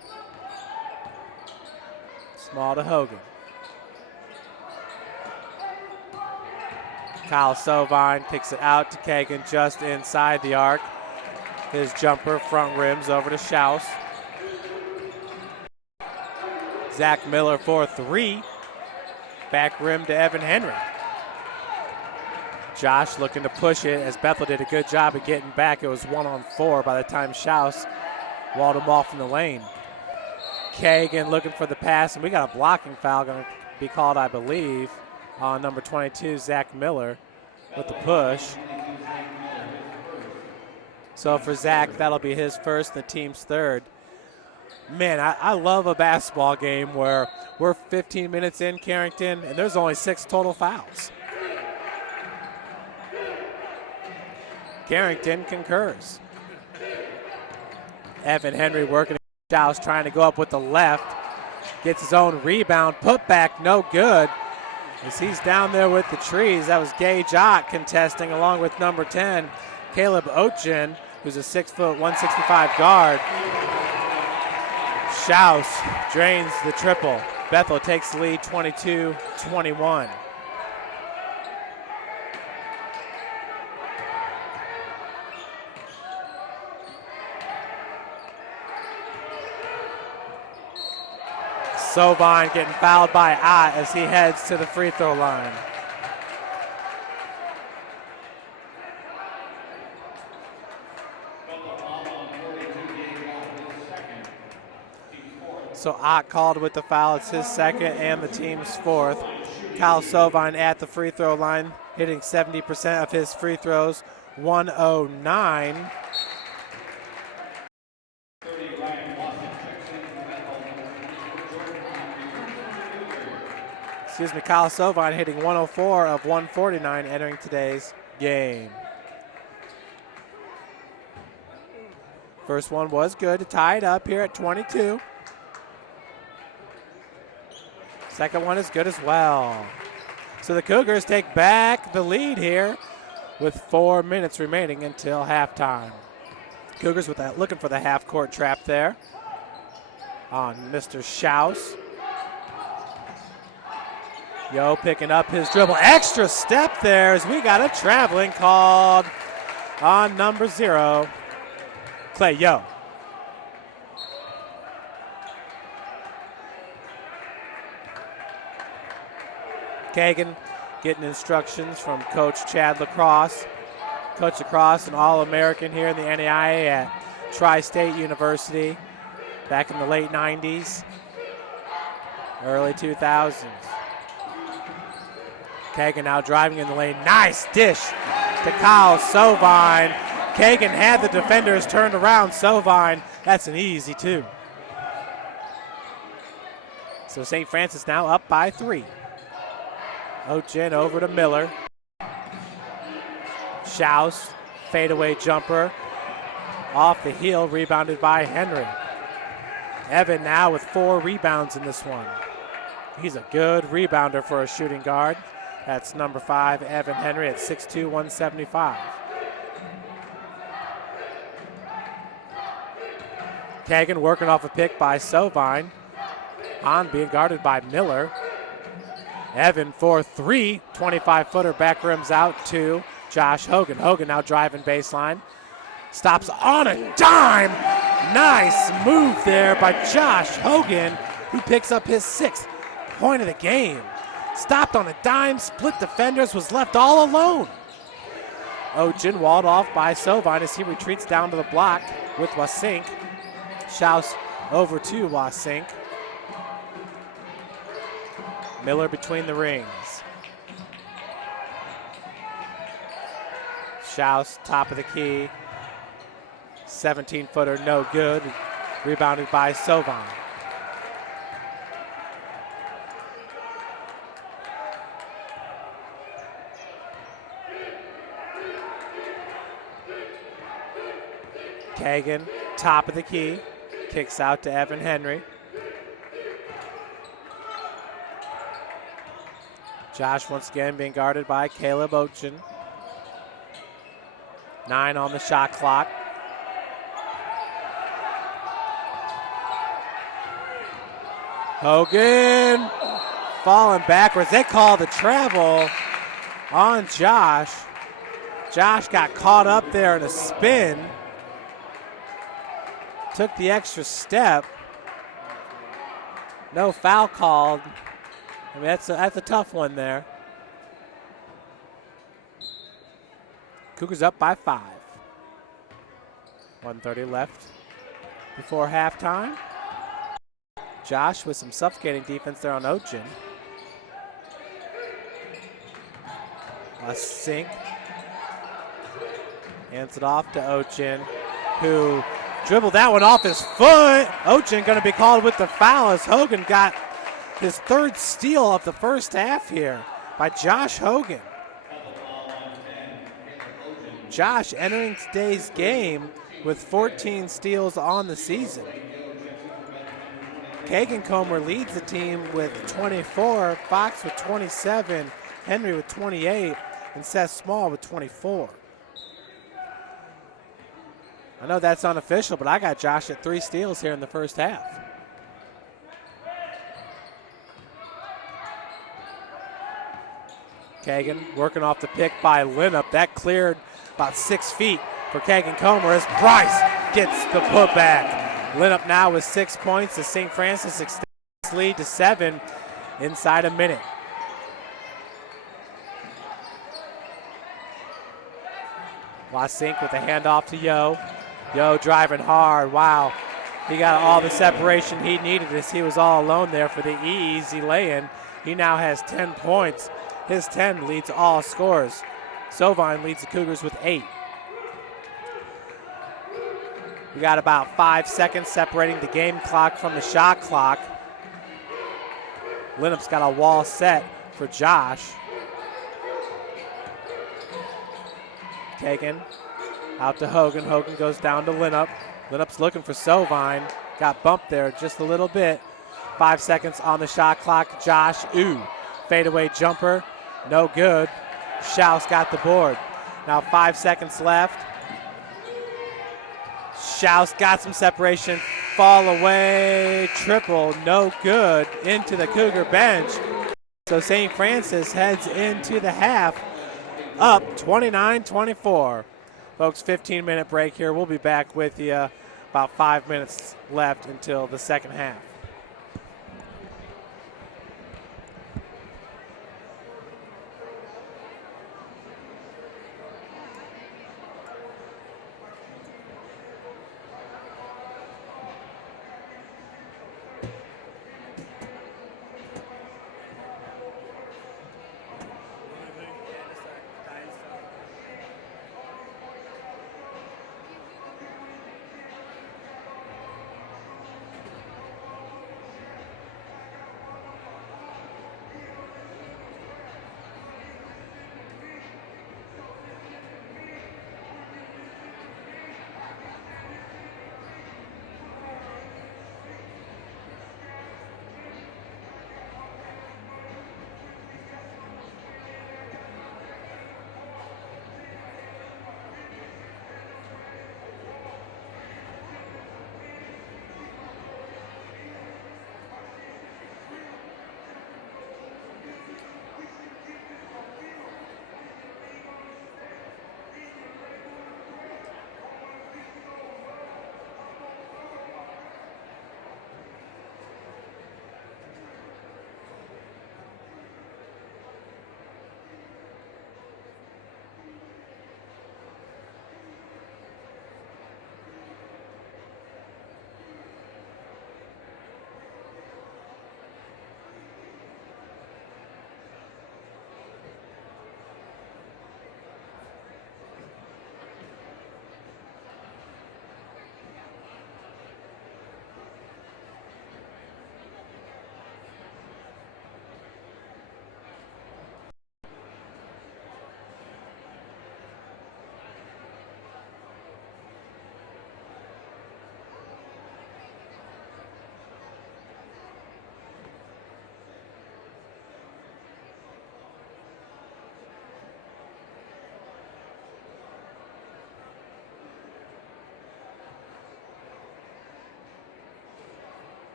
Small to Hogan. Kyle Sovine kicks it out to Kagan just inside the arc. His jumper front rims over to Schaus. Zach Miller for 3. Back rim to Evan Henry. Josh looking to push it as Bethel did a good job of getting back. It was 1-on-4 by the time Schaus walled him off in the lane. Kagan looking for the pass, and we got a blocking foul going to be called, I believe, on number 22, Zach Miller, with the push. So for Zach, that'll be his first, the team's third. Man, I love a basketball game where we're 15 minutes in Carrington, and there's only 6 total fouls. Carrington concurs. Evan Henry working Schaus, trying to go up with the left. Gets his own rebound, put back, no good. As he's down there with the trees, that was Gage Ott contesting along with number 10, Caleb Ochen, who's a 6', 165 guard. Schaus drains the triple. Bethel takes the lead 22-21. Sovine getting fouled by Ott as he heads to the free throw line. So Ott called with the foul. It's his second and the team's fourth. Kyle Sovine at the free throw line, hitting 70% of his free throws, 109. Kyle Sovine hitting 104 of 149 entering today's game. First one was good to tie it up here at 22. Second one is good as well. So the Cougars take back the lead here with 4 minutes remaining until halftime. Cougars with that, looking for the half-court trap there on Mr. Schaus. Yo picking up his dribble. Extra step there as we got a traveling called on number 0, Clay Yo. Kagan getting instructions from Coach Chad Lacrosse. Coach Lacrosse, an All-American here in the NAIA at Tri-State University back in the late 90s, early 2000s. Kagan now driving in the lane. Nice dish to Kyle Sovine. Kagan had the defenders turned around. Sovine, that's an easy 2. So St. Francis now up by 3. Ochin over to Miller. Schaus, fadeaway jumper. Off the heel, rebounded by Henry. Evan now with 4 rebounds in this one. He's a good rebounder for a shooting guard. That's number 5, Evan Henry at 6'2", 175. Kagan working off a pick by Sovine. Hahn being guarded by Miller. Evan for 3, 25-footer, back rims out to Josh Hogan. Hogan now driving baseline. Stops on a dime. Nice move there by Josh Hogan, who picks up his 6th point of the game. Stopped on a dime, split defenders, was left all alone. Ochin walled off by Sovine as he retreats down to the block with Wasink. Schaus over to Wasink. Miller between the rings. Schaus, top of the key. 17-footer, no good. Rebounded by Sovine. Kagan, top of the key. Kicks out to Evan Henry. Josh once again being guarded by Caleb Ochin. 9 on the shot clock. Hogan falling backwards. They call the travel on Josh. Josh got caught up there in a spin. Took the extra step. No foul called. I mean, that's a tough one there. Cougars up by 5. 1:30 left before halftime. Josh with some suffocating defense there on Ochin. A sink. Hands it off to Ochin, who dribbled that one off his foot. Ochin going to be called with the foul as Hogan got his 3rd steal of the first half here by Josh Hogan. Josh entering today's game with 14 steals on the season. Kagan Comer leads the team with 24, Fox with 27, Henry with 28, and Seth Small with 24. I know that's unofficial, but I got Josh at 3 steals here in the first half. Kagan working off the pick by Linup. That cleared about 6 feet for Kagan Comer as Bryce gets the putback. Linup now with 6 points as St. Francis extends its lead to 7 inside a minute. Wasink with a handoff to Yo. Yo driving hard. Wow. He got all the separation he needed as he was all alone there for the easy lay-in. He now has 10 points. His 10 leads all scorers. Sovine leads the Cougars with 8. We got about 5 seconds separating the game clock from the shot clock. Linup's got a wall set for Josh. Kagan out to Hogan. Hogan goes down to Linup. Linup's looking for Sovine. Got bumped there just a little bit. 5 seconds on the shot clock. Josh, fadeaway jumper. No good. Schaus got the board. Now 5 seconds left. Schaus got some separation. Fall away. Triple. No good. Into the Cougar bench. So St. Francis heads into the half up 29-24. Folks, 15-minute break here. We'll be back with you about 5 minutes left until the second half.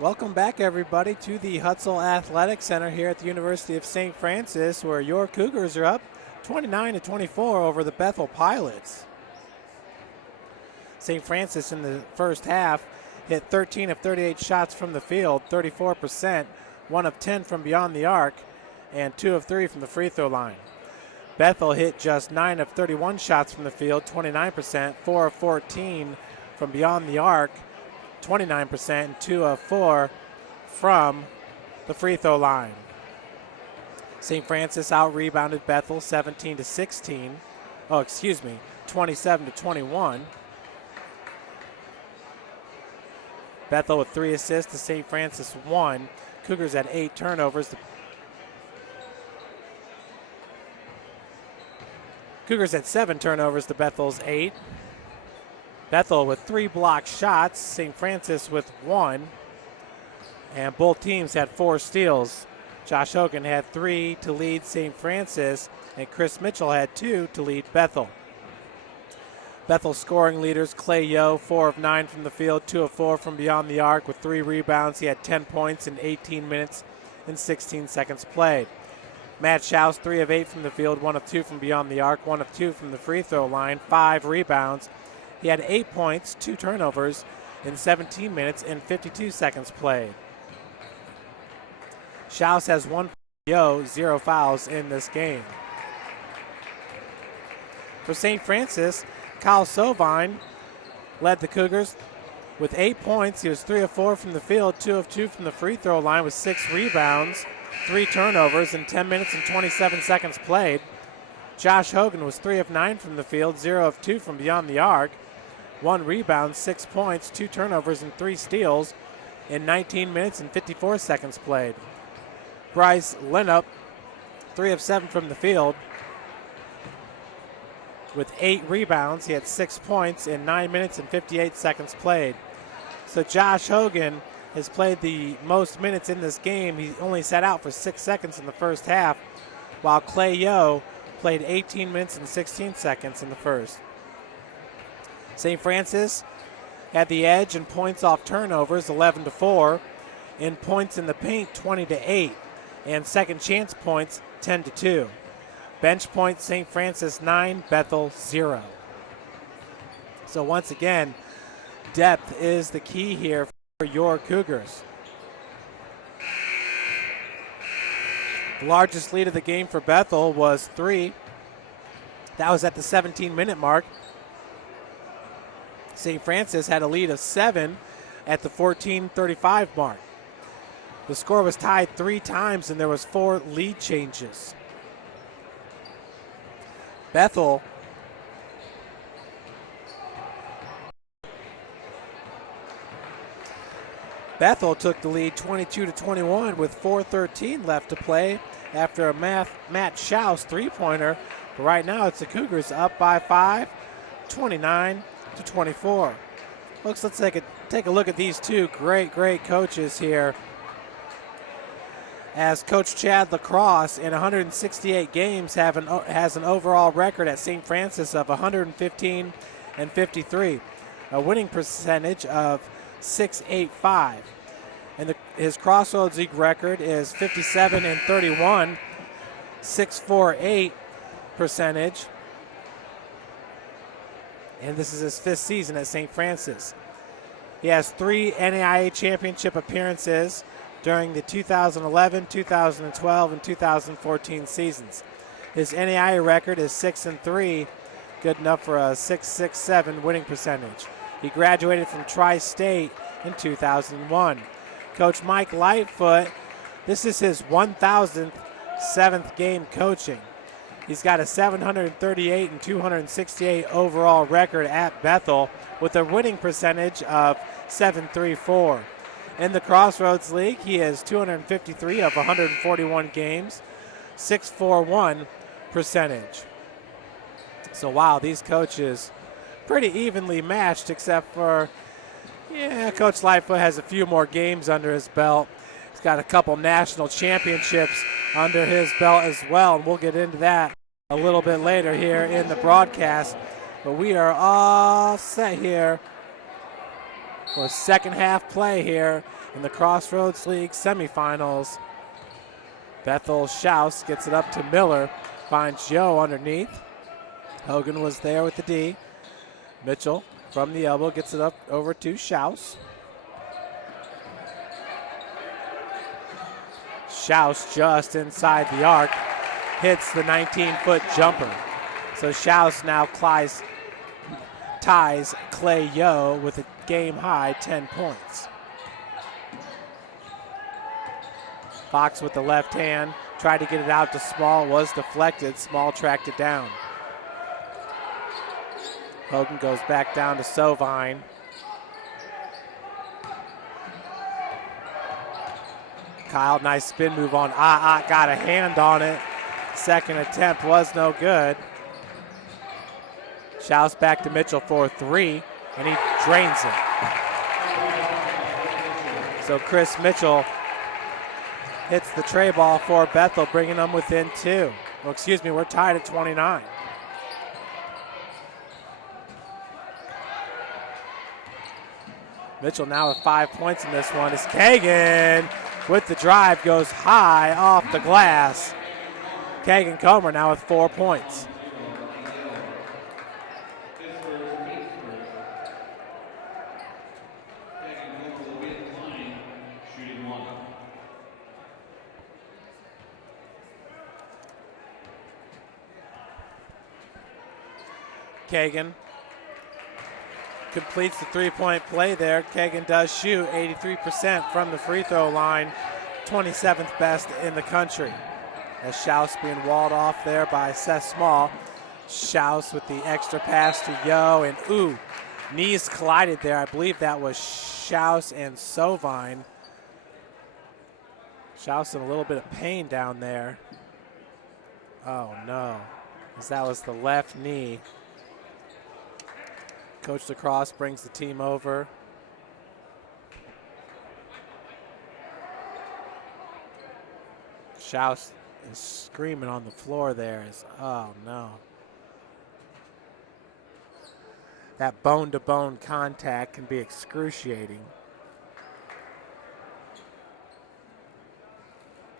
Welcome back, everybody, to the Hutzel Athletic Center here at the University of St. Francis, where your Cougars are up 29-24 over the Bethel Pilots. St. Francis in the first half hit 13 of 38 shots from the field, 34%, 1 of 10 from beyond the arc, and 2 of 3 from the free throw line. Bethel hit just 9 of 31 shots from the field, 29%, 4 of 14 from beyond the arc, 29%, and 2 of 4 from the free throw line. St. Francis out-rebounded Bethel 27-21. Bethel with 3 assists to St. Francis 1. Cougars had 8 turnovers. Cougars had 7 turnovers to Bethel's 8. Bethel with 3 blocked shots, St. Francis with 1. And both teams had 4 steals. Josh Hogan had 3 to lead St. Francis, and Chris Mitchell had 2 to lead Bethel. Bethel scoring leaders, Clay Yo, 4 of 9 from the field, 2 of 4 from beyond the arc with 3 rebounds. He had 10 points in 18 minutes and 16 seconds played. Matt Schaus, 3 of 8 from the field, 1 of 2 from beyond the arc, 1 of 2 from the free throw line, 5 rebounds. He had 8 points, 2 turnovers in 17 minutes and 52 seconds played. Schaus has 1 Yo, 0 fouls in this game. For St. Francis, Kyle Sovine led the Cougars with 8 points. He was 3 of 4 from the field, 2 of 2 from the free throw line with 6 rebounds, 3 turnovers in 10 minutes and 27 seconds played. Josh Hogan was 3 of 9 from the field, 0 of 2 from beyond the arc, 1 rebound, 6 points, 2 turnovers, and 3 steals in 19 minutes and 54 seconds played. Bryce Linnup, 3 of 7 from the field with 8 rebounds. He had 6 points in 9 minutes and 58 seconds played. So Josh Hogan has played the most minutes in this game. He only sat out for 6 seconds in the first half, while Clay Yo played 18 minutes and 16 seconds in the first. St. Francis had the edge in points off turnovers, 11-4, in points in the paint, 20-8, and second chance points, 10-2. Bench points, St. Francis 9, Bethel 0. So once again, depth is the key here for your Cougars. The largest lead of the game for Bethel was 3. That was at the 17-minute mark. St. Francis had a lead of 7 at the 14:35 mark. The score was tied 3 times, and there was 4 lead changes. Bethel took the lead 22-21 with 4:13 left to play after a Matt Schaus three-pointer. But right now it's the Cougars up by 5, 29-24. Folks, let's take a look at these two great coaches here. As Coach Chad Lacrosse in 168 games has an overall record at St. Francis of 115-53, a winning percentage of .685. And his Crossroads League record is 57-31, .648 percentage. And this is his 5th season at St. Francis. He has 3 NAIA championship appearances during the 2011, 2012, and 2014 seasons. His NAIA record is 6-3, good enough for a .667 winning percentage. He graduated from Tri-State in 2001. Coach Mike Lightfoot, this is his 1,007th game coaching. He's got a 738 and 268 overall record at Bethel with a winning percentage of .734. In the Crossroads League, he has 253 of 141 games, .641 percentage. So, wow, these coaches pretty evenly matched, except for, Coach Lightfoot has a few more games under his belt. He's got a couple national championships under his belt as well, and we'll get into that a little bit later here in the broadcast. But we are all set here for second half play here in the Crossroads League semifinals. Bethel Schaus gets it up to Miller, finds Joe underneath. Hogan was there with the D. Mitchell from the elbow gets it up over to Schaus. Schaus just inside the arc, hits the 19-foot jumper. So Schaus now ties Clay Yo with a game-high 10 points. Fox with the left hand, tried to get it out to Small, was deflected. Small tracked it down. Hogan goes back down to Sovine. Kyle, nice spin move on got a hand on it. Second attempt was no good. Schaus back to Mitchell for 3, and he drains it. So Chris Mitchell hits the tray ball for Bethel, bringing them within 2. Well, excuse me, we're tied at 29. Mitchell now with 5 points in this one. Is Kagan with the drive, goes high off the glass. Kagan Comer now with 4 points. Kagan completes the three-point play there. Kagan does shoot 83% from the free throw line, 27th best in the country. As Schaus being walled off there by Seth Small. Schaus with the extra pass to Yo, and knees collided there. I believe that was Schaus and Sovine. Schaus in a little bit of pain down there. Oh no, as that was the left knee. Coach Lacrosse brings the team over. Schaus is screaming on the floor there. Oh no. That bone-to-bone contact can be excruciating.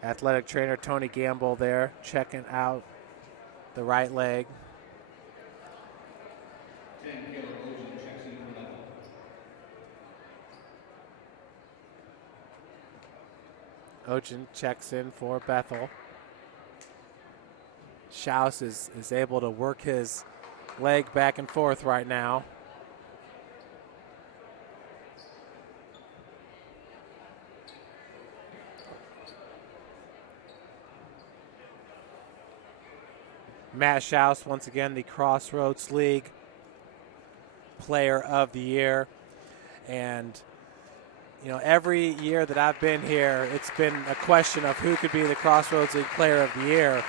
Athletic trainer Tony Gamble there checking out the right leg. Ogen checks in for Bethel. Schaus is able to work his leg back and forth right now. Matt Schaus, once again, the Crossroads League Player of the Year. And you know, every year that I've been here, it's been a question of who could be the Crossroads League Player of the Year.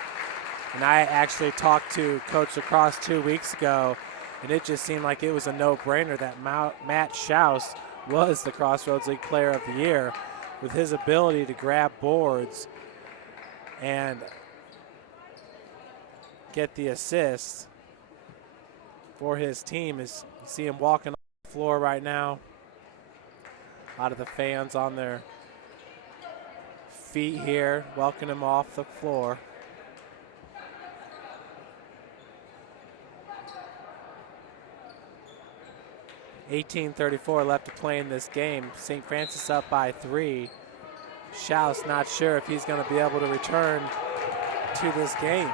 And I actually talked to Coach Lacrosse 2 weeks ago, and it just seemed like it was a no-brainer that Matt Schaus was the Crossroads League Player of the Year with his ability to grab boards and get the assist for his team. As you see him walking on the floor right now. A lot of the fans on their feet here, welcoming him off the floor. .34 left to play in this game. St. Francis up by 3. Schaus not sure if he's going to be able to return to this game.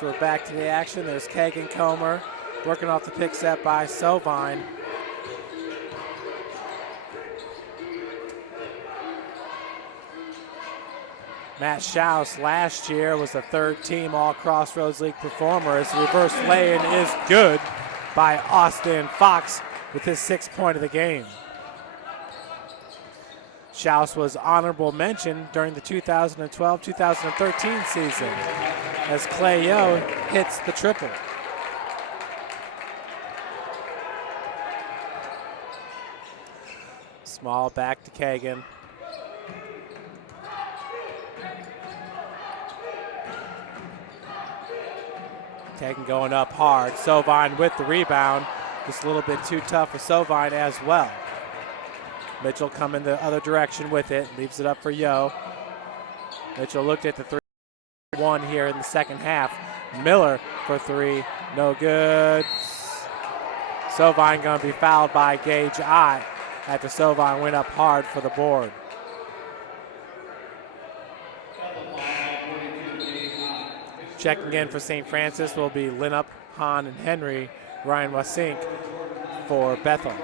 So we're back to the action. There's Kagan Comer working off the pick set by Sovine. Matt Schaus last year was a third-team All-Crossroads League performer. His reverse lay-in is good by Austin Fox with his 6th point of the game. Schaus was honorable mention during the 2012-2013 season as Clay Yo hits the triple. Small back to Kagan. Kagan going up hard. Sovine with the rebound. Just a little bit too tough for Sovine as well. Mitchell coming the other direction with it, leaves it up for Yo. Mitchell looked at the 3-1 here in the second half. Miller for three, no good. Sovine going to be fouled by Gage Ott after Sovine went up hard for the board. Checking in for St. Francis will be Linup, Hahn, and Henry. Ryan Wasink for Bethel.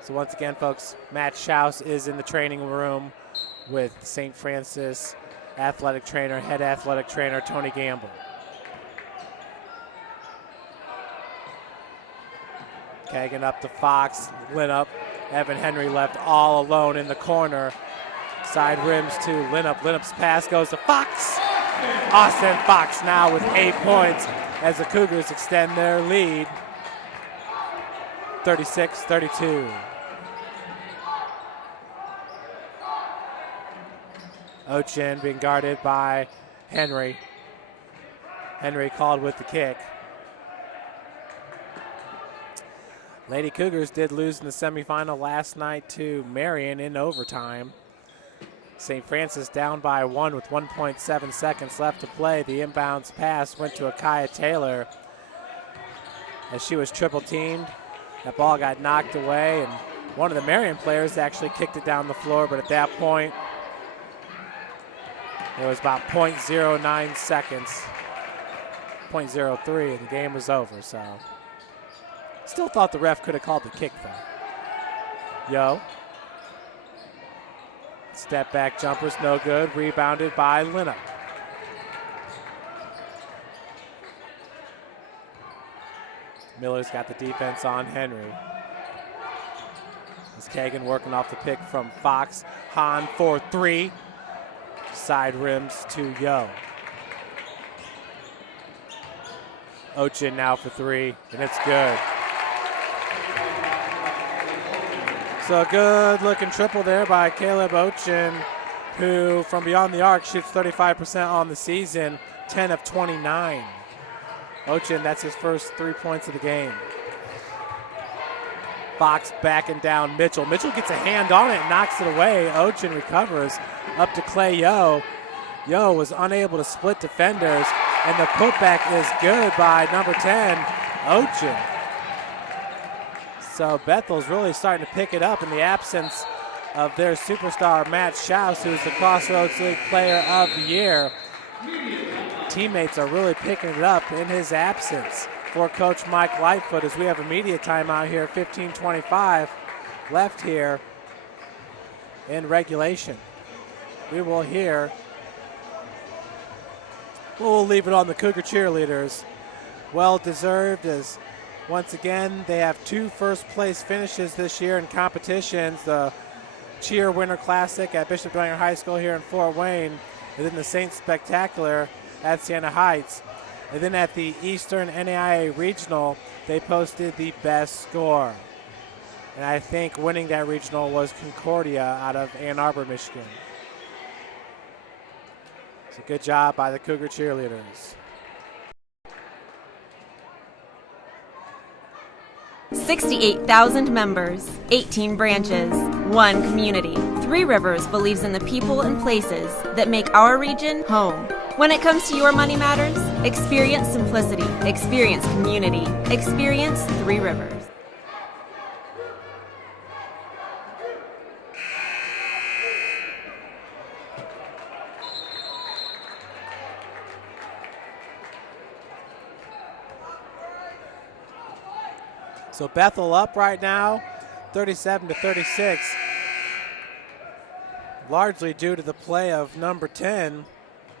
So once again, folks, Matt Schaus is in the training room with St. Francis athletic trainer, head athletic trainer, Tony Gamble. Kagan up to Fox, Linup. Evan Henry left all alone in the corner. Side rims to Linup. Linup's pass goes to Fox. Austin Fox now with 8 points as the Cougars extend their lead. 36-32. Ochin being guarded by Henry. Henry called with the kick. Lady Cougars did lose in the semifinal last night to Marion in overtime. St. Francis down by 1 with 1.7 seconds left to play. The inbounds pass went to Akaya Taylor as she was triple teamed. That ball got knocked away, and one of the Marion players actually kicked it down the floor, but at that point, it was about 0.09 seconds, 0.03, and the game was over, so. Still thought the ref could have called the kick, though. Yo. Step back jumper's no good. Rebounded by Linup. Miller's got the defense on Henry. As Kagan working off the pick from Fox. Hahn for three. Side rims to Yo. Ochin now for three, and it's good. So a good looking triple there by Caleb Ochin, who from beyond the arc shoots 35% on the season, 10 of 29. Ochin, that's his first 3 points of the game. Fox backing down Mitchell. Mitchell gets a hand on it and knocks it away. Ochin recovers up to Clay Yo. Yo was unable to split defenders, and the putback is good by number 10, Ochin. So Bethel's really starting to pick it up in the absence of their superstar, Matt Schaus, who's the Crossroads League Player of the Year. Teammates are really picking it up in his absence for Coach Mike Lightfoot as we have a media timeout here, 15:25 left here in regulation. We will hear, we'll leave it on the Cougar cheerleaders. Well deserved, as once again, they have 2 first-place finishes this year in competitions. The Cheer Winter Classic at Bishop Dwenger High School here in Fort Wayne, and then the Saints Spectacular at Siena Heights. And then at the Eastern NAIA Regional, they posted the best score. And I think winning that regional was Concordia out of Ann Arbor, Michigan. So good job by the Cougar cheerleaders. 68,000 members, 18 branches, 1 community. Three Rivers believes in the people and places that make our region home. When it comes to your money matters, experience simplicity, experience community, experience Three Rivers. So Bethel up right now, 37-36, largely due to the play of number 10,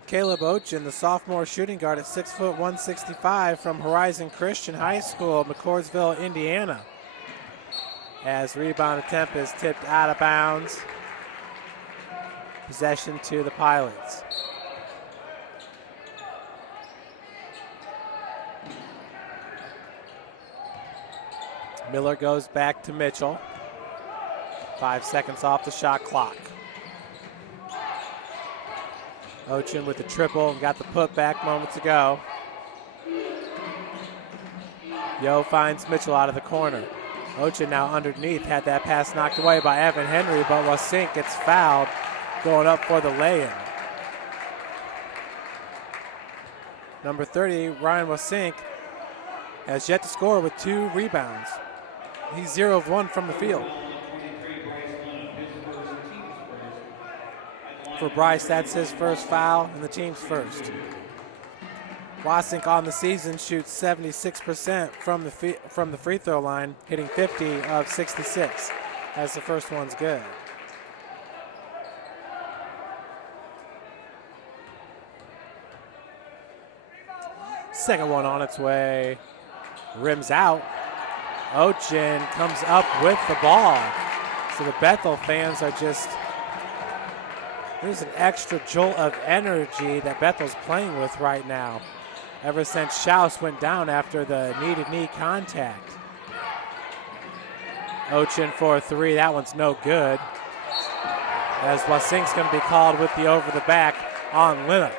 Caleb Ochin, the sophomore shooting guard at 6 foot 165 from Horizon Christian High School, McCordsville, Indiana. As rebound attempt is tipped out of bounds. Possession to the Pilots. Miller goes back to Mitchell. 5 seconds off the shot clock. Ochin with the triple and got the putback moments ago. Yo finds Mitchell out of the corner. Ochin now underneath, had that pass knocked away by Evan Henry, but Wasink gets fouled going up for the lay-in. Number 30, Ryan Wasink, has yet to score with 2 rebounds. He's 0 of 1 from the field. For Bryce, that's his first foul and the team's first. Wasink on the season shoots 76% from the free throw line, hitting 50 of 66, as the first one's good. Second one on its way, rims out. Ochin comes up with the ball. So the Bethel fans are just, there's an extra jolt of energy that Bethel's playing with right now, ever since Schaus went down after the knee-to-knee contact. Ochin for a 3, that one's no good, as Wasink's going to be called with the over-the-back on Linnup.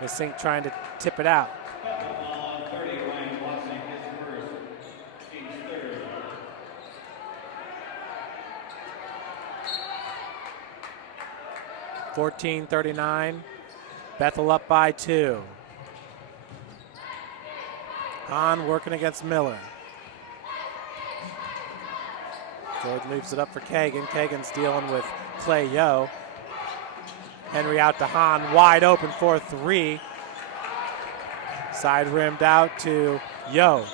Wasink trying to tip it out. 14-39, Bethel up by 2. Hahn working against Miller. Jordan leaves it up for Kagan. Kagan's dealing with Clay Yo. Henry out to Hahn, wide open for 3. Side rimmed out to Yo.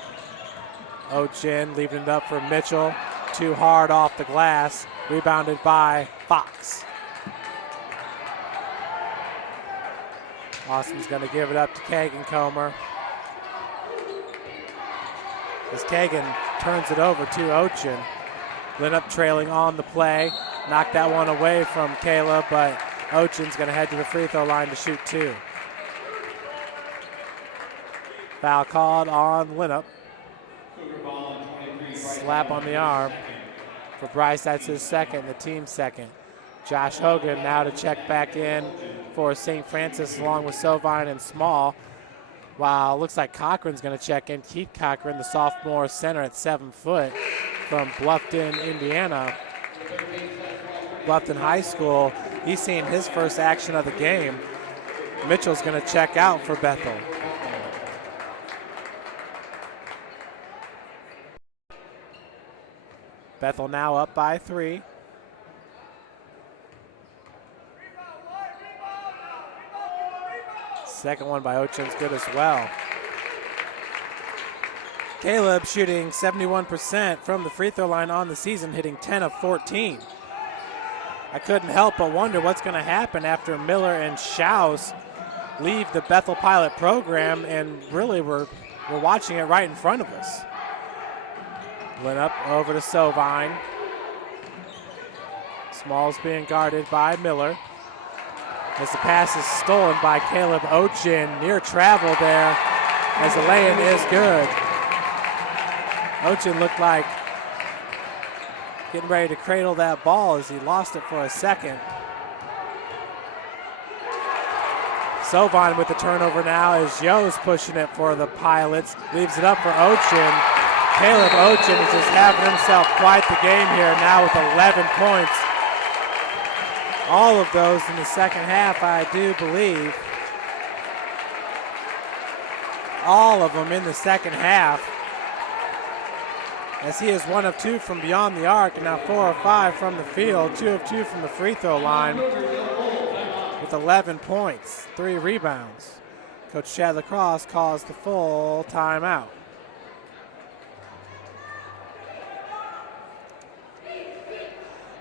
Ochin leaving it up for Mitchell. Too hard off the glass. Rebounded by Fox. Austin's going to give it up to Kagan Comer. As Kagan turns it over to Ochin. Linnup trailing on the play. Knocked that one away from Caleb, but Ochin's going to head to the free throw line to shoot 2. Foul called on Linnup. Slap on the arm. For Bryce, that's his second, the team's second. Josh Hogan now to check back in for St. Francis along with Sovine and Small. Wow, looks like Cochran's going to check in. Keith Cochran, the sophomore center at 7 foot from Bluffton, Indiana. Bluffton High School. He's seeing his first action of the game. Mitchell's going to check out for Bethel. Bethel now up by 3. Second one by Ochin's good as well. Caleb shooting 71% from the free throw line on the season, hitting 10 of 14. I couldn't help but wonder what's going to happen after Miller and Schaus leave the Bethel Pilot program, and really we're watching it right in front of us. Linnup over to Sovine. Small's being guarded by Miller. As the pass is stolen by Caleb Ochin. Near travel there as the lay-in is good. Ochin looked like getting ready to cradle that ball as he lost it for a second. Sovine with the turnover now as Yo's pushing it for the Pilots. Leaves it up for Ochin. Caleb Ochin is just having himself quite the game here now with 11 points. All of those in the second half, I do believe. All of them in the second half. As he is 1 of 2 from beyond the arc, and now 4 of 5 from the field, 2 of 2 from the free throw line with 11 points, 3 rebounds. Coach Chad Lacrosse calls the full timeout.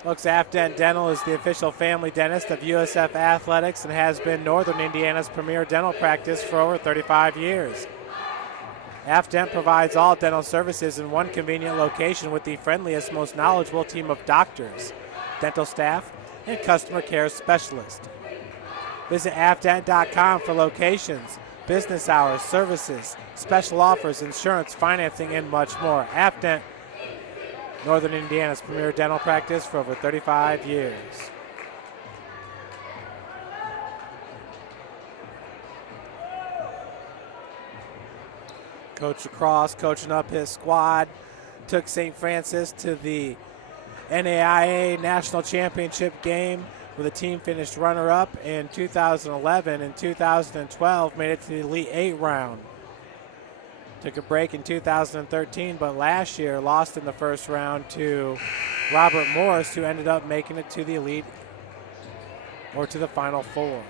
Folks, Afdent Dental is the official family dentist of USF Athletics and has been Northern Indiana's premier dental practice for over 35 years. Afdent provides all dental services in one convenient location with the friendliest, most knowledgeable team of doctors, dental staff, and customer care specialists. Visit afdent.com for locations, business hours, services, special offers, insurance, financing, and much more. Afdent, Northern Indiana's premier dental practice for over 35 years. Coach Lacrosse coaching up his squad, took St. Francis to the NAIA National Championship game where the team finished runner-up in 2011 and 2012, made it to the Elite 8 round. Took a break in 2013, but last year lost in the first round to Robert Morris, who ended up making it to the Elite or to the Final Four.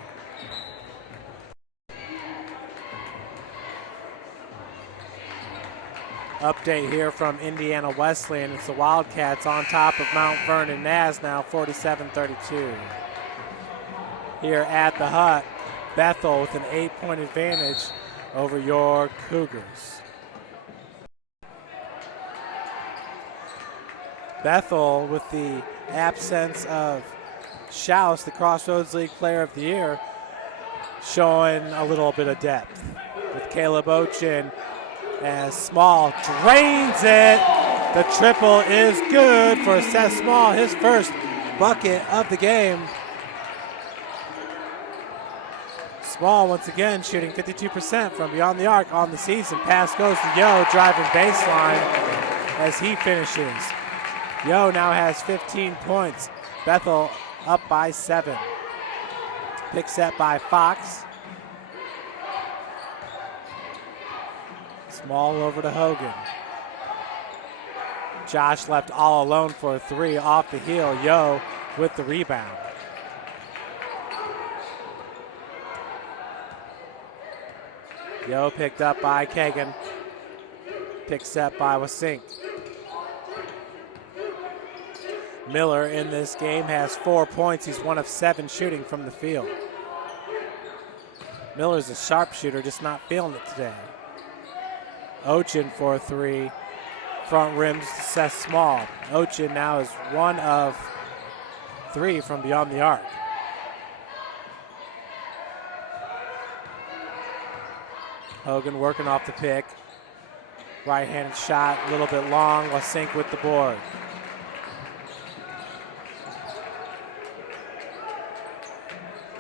Update here from Indiana Wesleyan. It's the Wildcats on top of Mount Vernon Naz now, 47-32. Here at the Hut, Bethel with an 8-point advantage over your Cougars. Bethel, with the absence of Schaus, the Crossroads League Player of the Year, showing a little bit of depth. With Caleb Ochin as Small drains it. The triple is good for Seth Small, his first bucket of the game. Small once again shooting 52% from beyond the arc on the season. Pass goes to Yo, driving baseline as he finishes. Yo now has 15 points. Bethel up by 7. Pick set by Fox. Small over to Hogan. Josh left all alone for a 3 off the heel. Yo with the rebound. Yo picked up by Kagan. Pick set by Wasink. Miller in this game has 4 points. He's 1 of 7 shooting from the field. Miller's a sharpshooter, just not feeling it today. Ochin for a 3. Front rims to Seth Small. Ochin now is 1 of 3 from beyond the arc. Hogan working off the pick. Right-handed shot, a little bit long. Wasink with the board.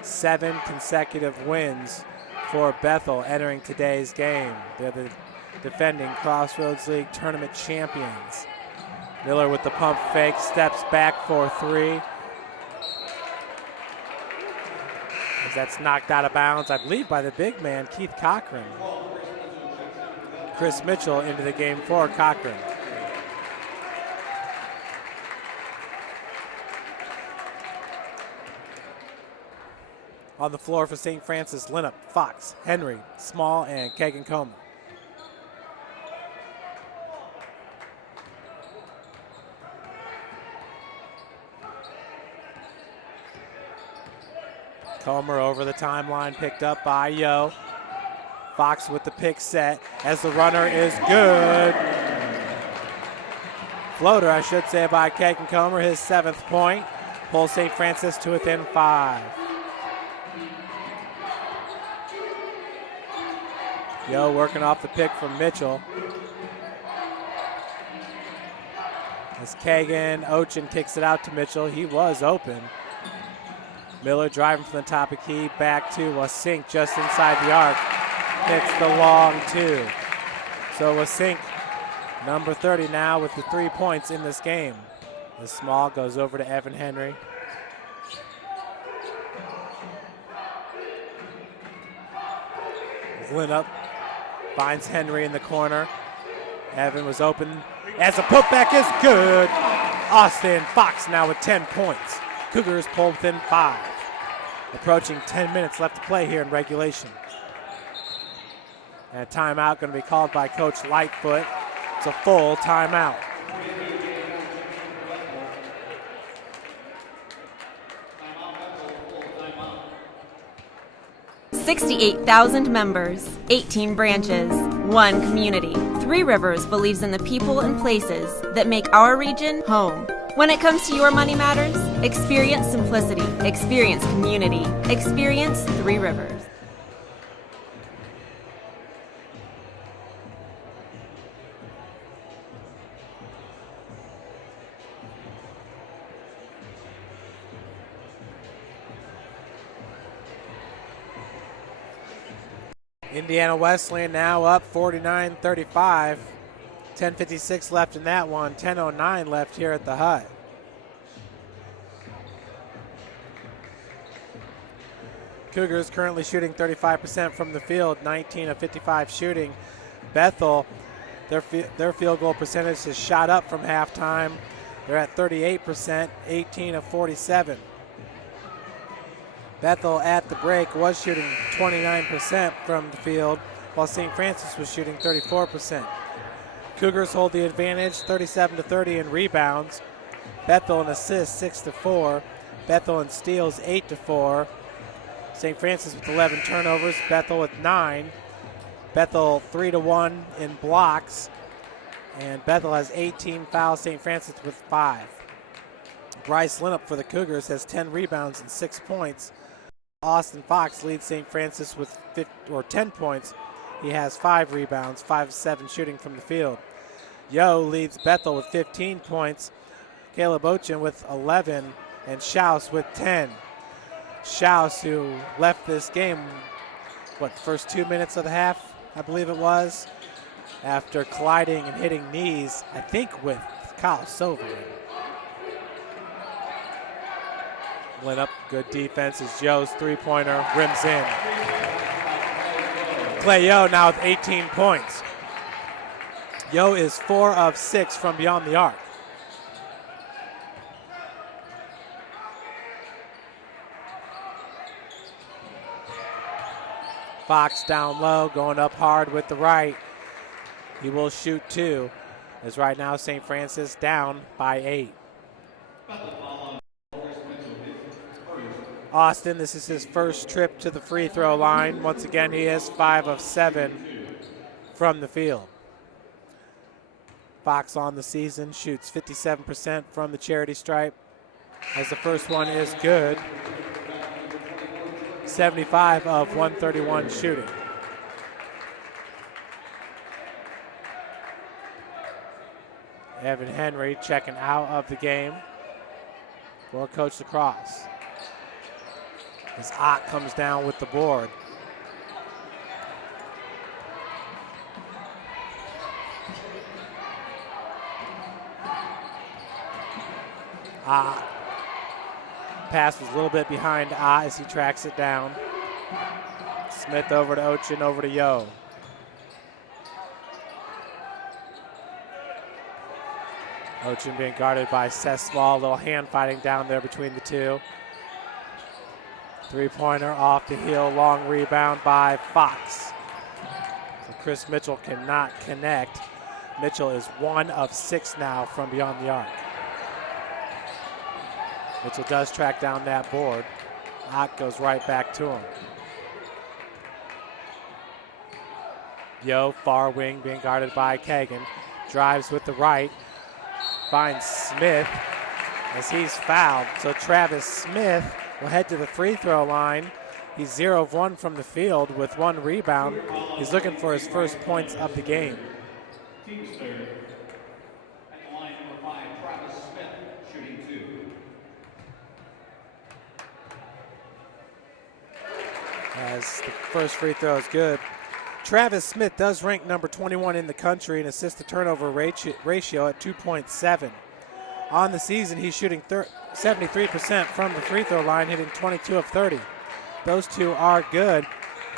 Seven consecutive wins for Bethel entering today's game. They're the defending Crossroads League tournament champions. Miller with the pump fake, steps back for 3. As that's knocked out of bounds, I believe, by the big man, Keith Cochran. Chris Mitchell into the game for Cochran. On the floor for St. Francis, Linnup, Fox, Henry, Small, and Kagan Comer. Comer over the timeline, picked up by Yo. Fox with the pick set as the runner is good. Floater, I should say, by Kagan Comer, his 7th point. Pulls St. Francis to within 5. Yo working off the pick from Mitchell. As Kagan Ochin kicks it out to Mitchell, he was open. Miller driving from the top of key, back to Wasink just inside the arc. Hits the long 2. So Wasink, number 30 now with the 3 points in this game. The Small goes over to Evan Henry. Linnup finds Henry in the corner. Evan was open as the putback is good. Austin Fox now with 10 points. Cougars pull within 5. Approaching 10 minutes left to play here in regulation. And a timeout going to be called by Coach Lightfoot. It's a full timeout. $68,000 members, 18 branches, 1 community. Three Rivers believes in the people and places that make our region home. When it comes to your money matters, experience simplicity, experience community, experience Three Rivers. Indiana Wesleyan now up 49-35. 10:56 left in that one. 10:09 left here at the hut. Cougars currently shooting 35% from the field, 19 of 55 shooting. Bethel, their field goal percentage has shot up from halftime. They're at 38%, 18 of 47. Bethel at the break was shooting 29% from the field, while St. Francis was shooting 34%. Cougars hold the advantage, 37-30 in rebounds. Bethel in assists, 6-4. Bethel in steals, 8-4. St. Francis with 11 turnovers. Bethel with 9. Bethel 3-1 in blocks. And Bethel has 18 fouls. St. Francis with 5. Bryce Linup for the Cougars has 10 rebounds and 6 points. Austin Fox leads St. Francis with 10 points. He has 5 rebounds, 5 of 7 shooting from the field. Yo leads Bethel with 15 points. Caleb Ochin with 11, and Schaus with 10. Schaus, who left this game, first 2 minutes of the half, I believe it was, after colliding and hitting knees, I think with Kyle Silver. Linup, good defense as Yo's three-pointer rims in. Clay Yo now with 18 points. Yo is 4 of 6 from beyond the arc. Fox down low, going up hard with the right. He will shoot 2, as right now St. Francis down by 8. Austin, this is his first trip to the free throw line. Once again, he is 5 of 7 from the field. Fox on the season shoots 57% from the charity stripe, as the first one is good. 75 of 131 shooting. Evan Henry checking out of the game for Coach Lacrosse. As Ott comes down with the board. Pass was a little bit behind Ott as he tracks it down. Smith over to Ochin, over to Yo. Ochin being guarded by Seth Small. A little hand fighting down there between the two. Three-pointer off the heel, long rebound by Fox. So Chris Mitchell cannot connect. Mitchell is 1 of 6 now from beyond the arc. Mitchell does track down that board. Ott goes right back to him. Yo, far wing, being guarded by Kagan. Drives with the right. Finds Smith as he's fouled. So Travis Smith will head to the free throw line. He's 0 of 1 from the field with 1 rebound. He's looking for his first points of the game. Teams third. At the line, number 5, Travis Smith, shooting 2. As the first free throw is good. Travis Smith does rank number 21 in the country in assist-to-turnover ratio at 2.7. On the season, he's shooting 73% from the free throw line, hitting 22 of 30. Those two are good,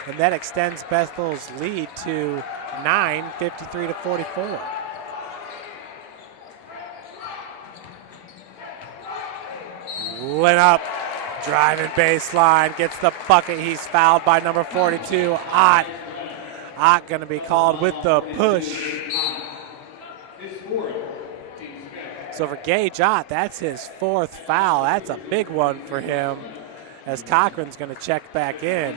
and that extends Bethel's lead to 9, 53-44. Linup, driving baseline, gets the bucket. He's fouled by number 42, Ott. Ott going to be called with the push. So for Gage Ott, that's his 4th foul. That's a big one for him, as Cochran's going to check back in.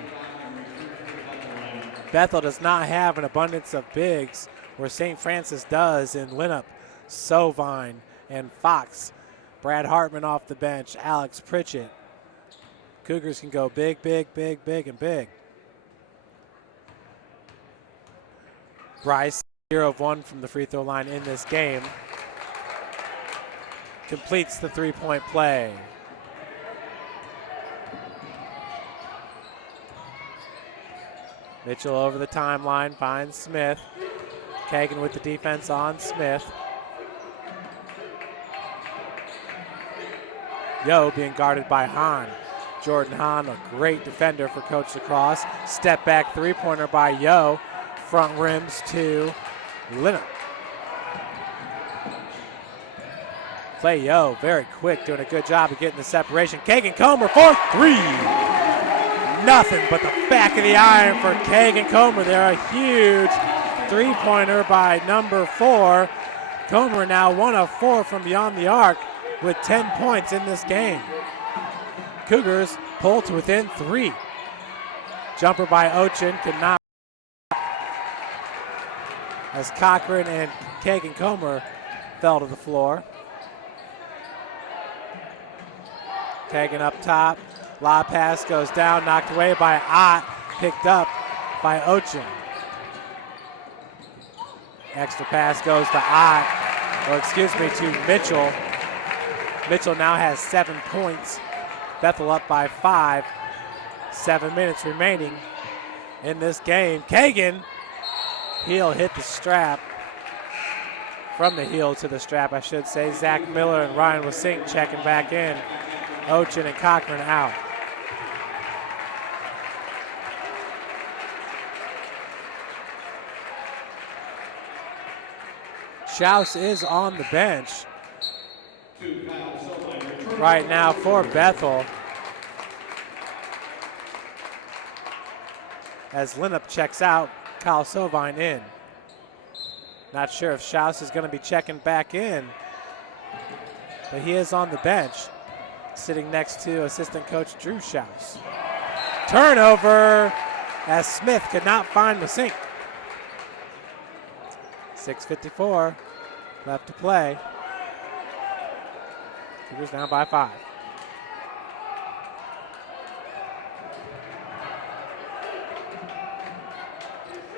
Bethel does not have an abundance of bigs, where St. Francis does in Linup, Sovine, and Fox. Brad Hartman off the bench, Alex Pritchett. Cougars can go big, big, big, big, and big. Bryce, 0 of 1 from the free throw line in this game. Completes the three-point play. Mitchell over the timeline, finds Smith. Kagan with the defense on Smith. Yo being guarded by Hahn. Jordan Hahn, a great defender for Coach Lacrosse. Step back three-pointer by Yo. Front rims to Linner. Clay Yo, very quick, doing a good job of getting the separation. Kagan Comer for three. Nothing but the back of the iron for Kagan Comer there. A huge three-pointer by number 4. Comer now 1 of 4 from beyond the arc with 10 points in this game. Cougars pull to within 3. Jumper by Ochin could not. As Cochran and Kagan Comer fell to the floor. Kagan up top. Lob pass goes down, knocked away by Ott, picked up by Ochin. Extra pass goes to Ott, to Mitchell. Mitchell now has 7 points. Bethel up by 5. 7 minutes remaining in this game. Kagan, heel hit the strap. From the heel to the strap, I should say. Zach Miller and Ryan Wasink checking back in. Ochin and Cochran out. Schaus is on the bench right now for Bethel. As Linnup checks out, Kyle Sovine in. Not sure if Schaus is going to be checking back in, but he is on the bench, sitting next to assistant coach Drew Schaus. Turnover as Smith could not find the sink. 6:54 left to play. Cougars down by 5.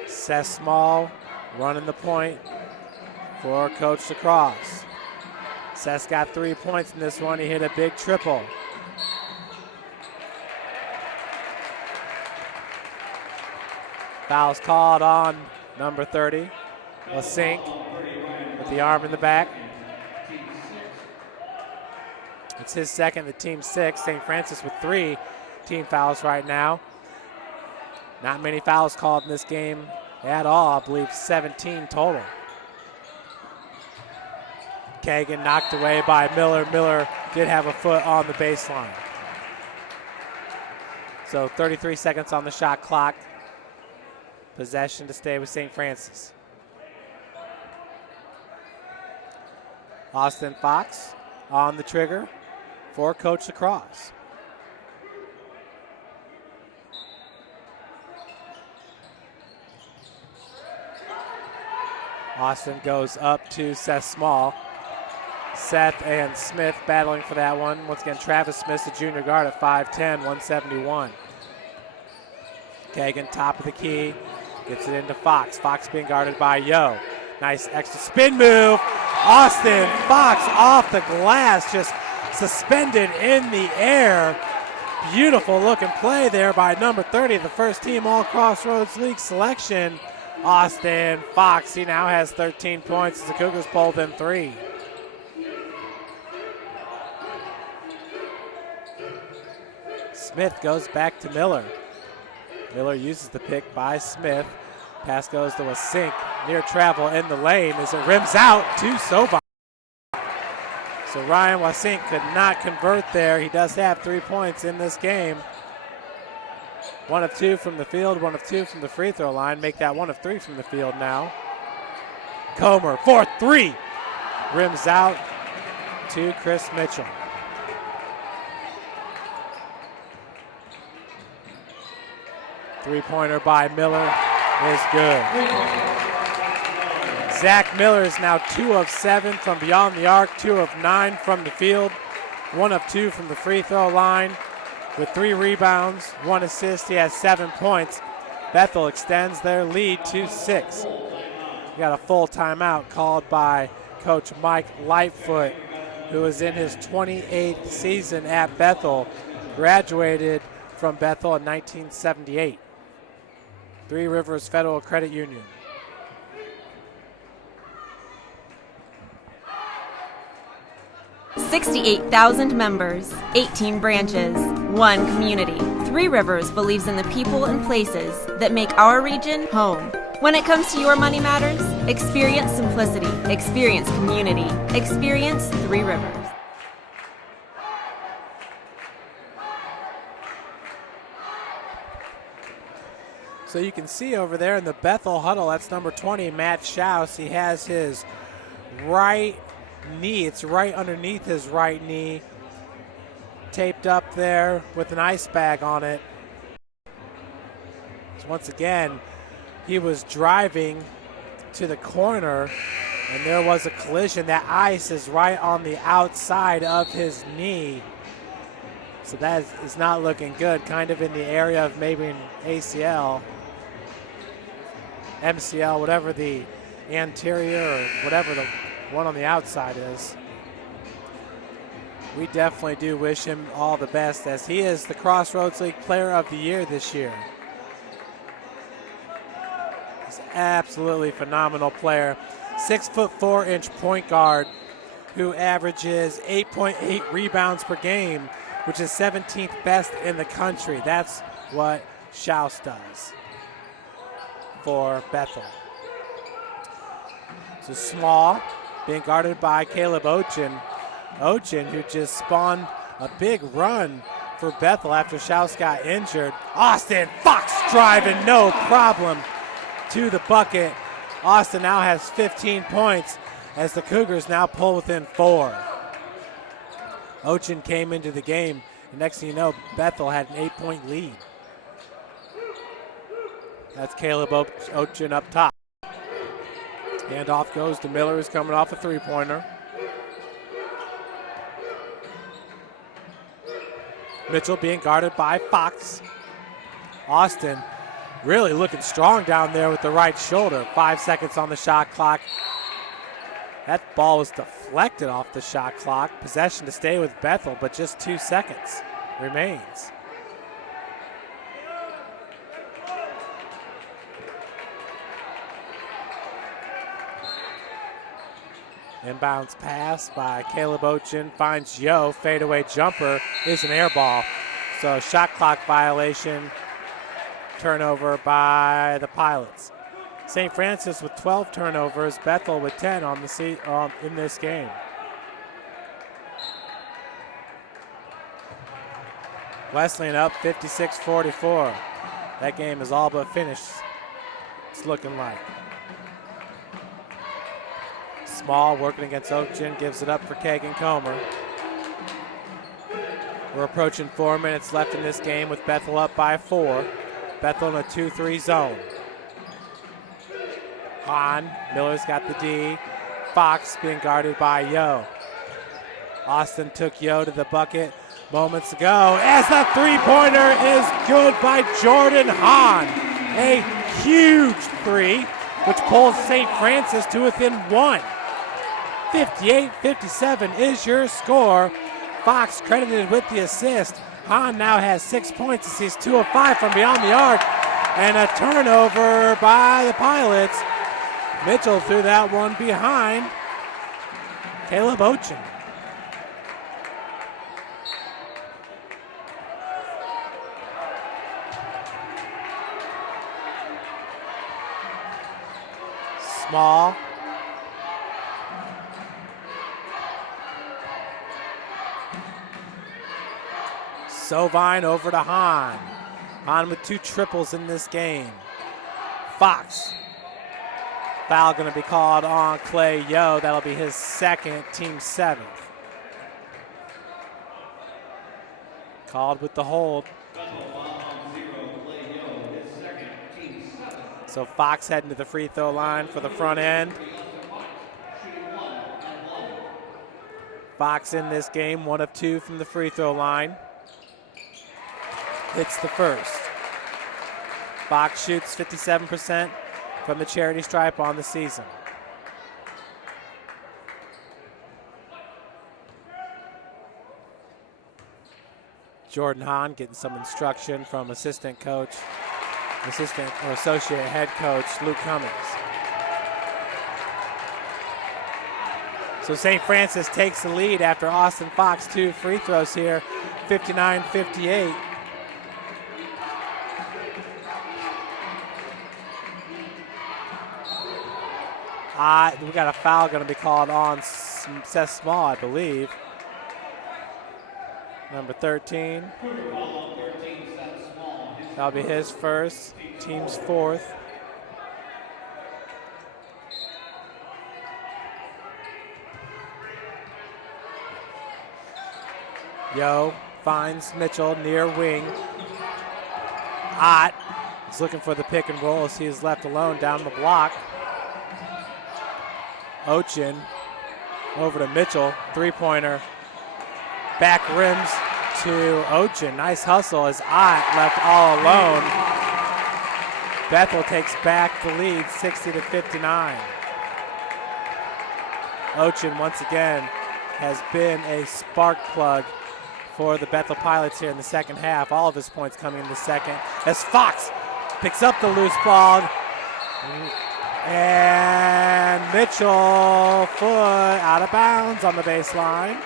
Seth Small running the point for Coach Lacrosse. Seth's got 3 points in this one. He hit a big triple. Foul's called on number 30. Wasink with the arm in the back. It's his second, the team's 6. St. Francis with 3 team fouls right now. Not many fouls called in this game at all. I believe 17 total. Kagan knocked away by Miller. Miller did have a foot on the baseline. So 33 seconds on the shot clock. Possession to stay with St. Francis. Austin Fox on the trigger for Coach Lacrosse. Austin goes up to Seth Small. Seth and Smith battling for that one. Once again, Travis Smith, the junior guard at 5'10", 171. Kagan, top of the key, gets it into Fox. Fox being guarded by Yo. Nice extra spin move. Austin Fox off the glass, just suspended in the air. Beautiful looking play there by number 30, the first team All Crossroads League selection. Austin Fox, he now has 13 points as the Cougars pull them 3. Smith goes back to Miller. Miller uses the pick by Smith. Pass goes to Wasink. Near travel in the lane as it rims out to Sovine. So Ryan Wasink could not convert there. He does have 3 points in this game. 1 of 2 from the field, 1 of 2 from the free throw line. Make that 1 of 3 from the field now. Comer for 3. Rims out to Chris Mitchell. Three-pointer by Miller is good. Zach Miller is now 2 of 7 from beyond the arc, 2 of 9 from the field, 1 of 2 from the free throw line. With 3 rebounds, 1 assist, he has 7 points. Bethel extends their lead to 6. We got a full timeout called by Coach Mike Lightfoot, who is in his 28th season at Bethel, graduated from Bethel in 1978. Three Rivers Federal Credit Union. $68,000 members, 18 branches, 1 community. Three Rivers believes in the people and places that make our region home. When it comes to your money matters, experience simplicity, experience community, experience Three Rivers. So you can see over there in the Bethel huddle, that's number 20, Matt Schaus. He has his right knee, it's right underneath his right knee, taped up there with an ice bag on it. So once again, he was driving to the corner and there was a collision. That ice is right on the outside of his knee. So that is not looking good, kind of in the area of maybe an ACL, MCL, whatever the anterior or whatever the one on the outside is. We definitely do wish him all the best, as he is the Crossroads League Player of the Year this year. He's an absolutely phenomenal player. 6'4" point guard who averages 8.8 rebounds per game, which is 17th best in the country. That's what Schaus does for Bethel. So Small being guarded by Caleb Ochin. Ochin, who just spawned a big run for Bethel after Schaus got injured. Austin Fox driving, no problem to the bucket. Austin now has 15 points as the Cougars now pull within 4. Ochin came into the game, and next thing you know, Bethel had an 8-point lead. That's Caleb Ochin up top. Handoff goes to Miller, who's coming off a three-pointer. Mitchell being guarded by Fox. Austin really looking strong down there with the right shoulder. 5 seconds on the shot clock. That ball was deflected off the shot clock. Possession to stay with Bethel, but just 2 seconds remains. Inbounds pass by Caleb Ochin, finds Yo, fadeaway jumper is an air ball. So shot clock violation, turnover by the Pilots. St. Francis with 12 turnovers, Bethel with 10 on the in this game. Wesleyan up 56-44. That game is all but finished, it's looking like. Small working against Ochin, gives it up for Kagan Comer. We're approaching 4 minutes left in this game with Bethel up by 4. Bethel in a 2-3 zone. Hahn, Miller's got the D. Fox being guarded by Yo. Austin took Yo to the bucket moments ago as the three-pointer is good by Jordan Hahn. A huge three, which pulls St. Francis to within 1. 58-57 is your score. Fox credited with the assist. Hahn now has 6 points as he's 2 of 5 from beyond the arc. And a turnover by the Pilots. Mitchell threw that one behind Caleb Ochin. Small. Sovine over to Hahn. Hahn with 2 triples in this game. Fox. Foul going to be called on Clay Yo. That'll be his second, team 7th. Called with the hold. So Fox heading to the free throw line for the front end. Fox in this game, 1 of 2 from the free throw line. Hits the first. Fox shoots 57% from the charity stripe on the season. Jordan Hahn getting some instruction from assistant coach assistant or associate head coach Luke Cummings. So St. Francis takes the lead after Austin Fox 2 free throws here, 59-58. We got a foul going to be called on Seth Small, I believe. Number 13. That'll be his first, team's fourth. Yo finds Mitchell near wing. Ott is looking for the pick and roll as he is left alone down the block. Ochin over to Mitchell, three-pointer. Back rims to Ochin. Nice hustle as Ott left all alone. Bethel takes back the lead, 60-59. Ochin once again has been a spark plug for the Bethel Pilots here in the second half. All of his points coming in the second. As Fox picks up the loose ball. And Mitchell, foot out of bounds on the baseline.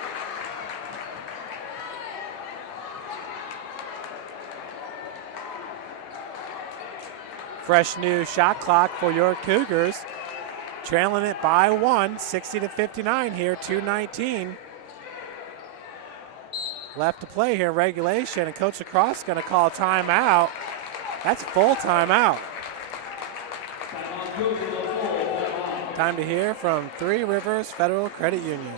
Fresh new shot clock for your Cougars. Trailing it by 1, 60-59 here, 2:19. Left to play here in regulation, and Coach Lacrosse is going to call a timeout. That's full timeout. Time to hear from Three Rivers Federal Credit Union.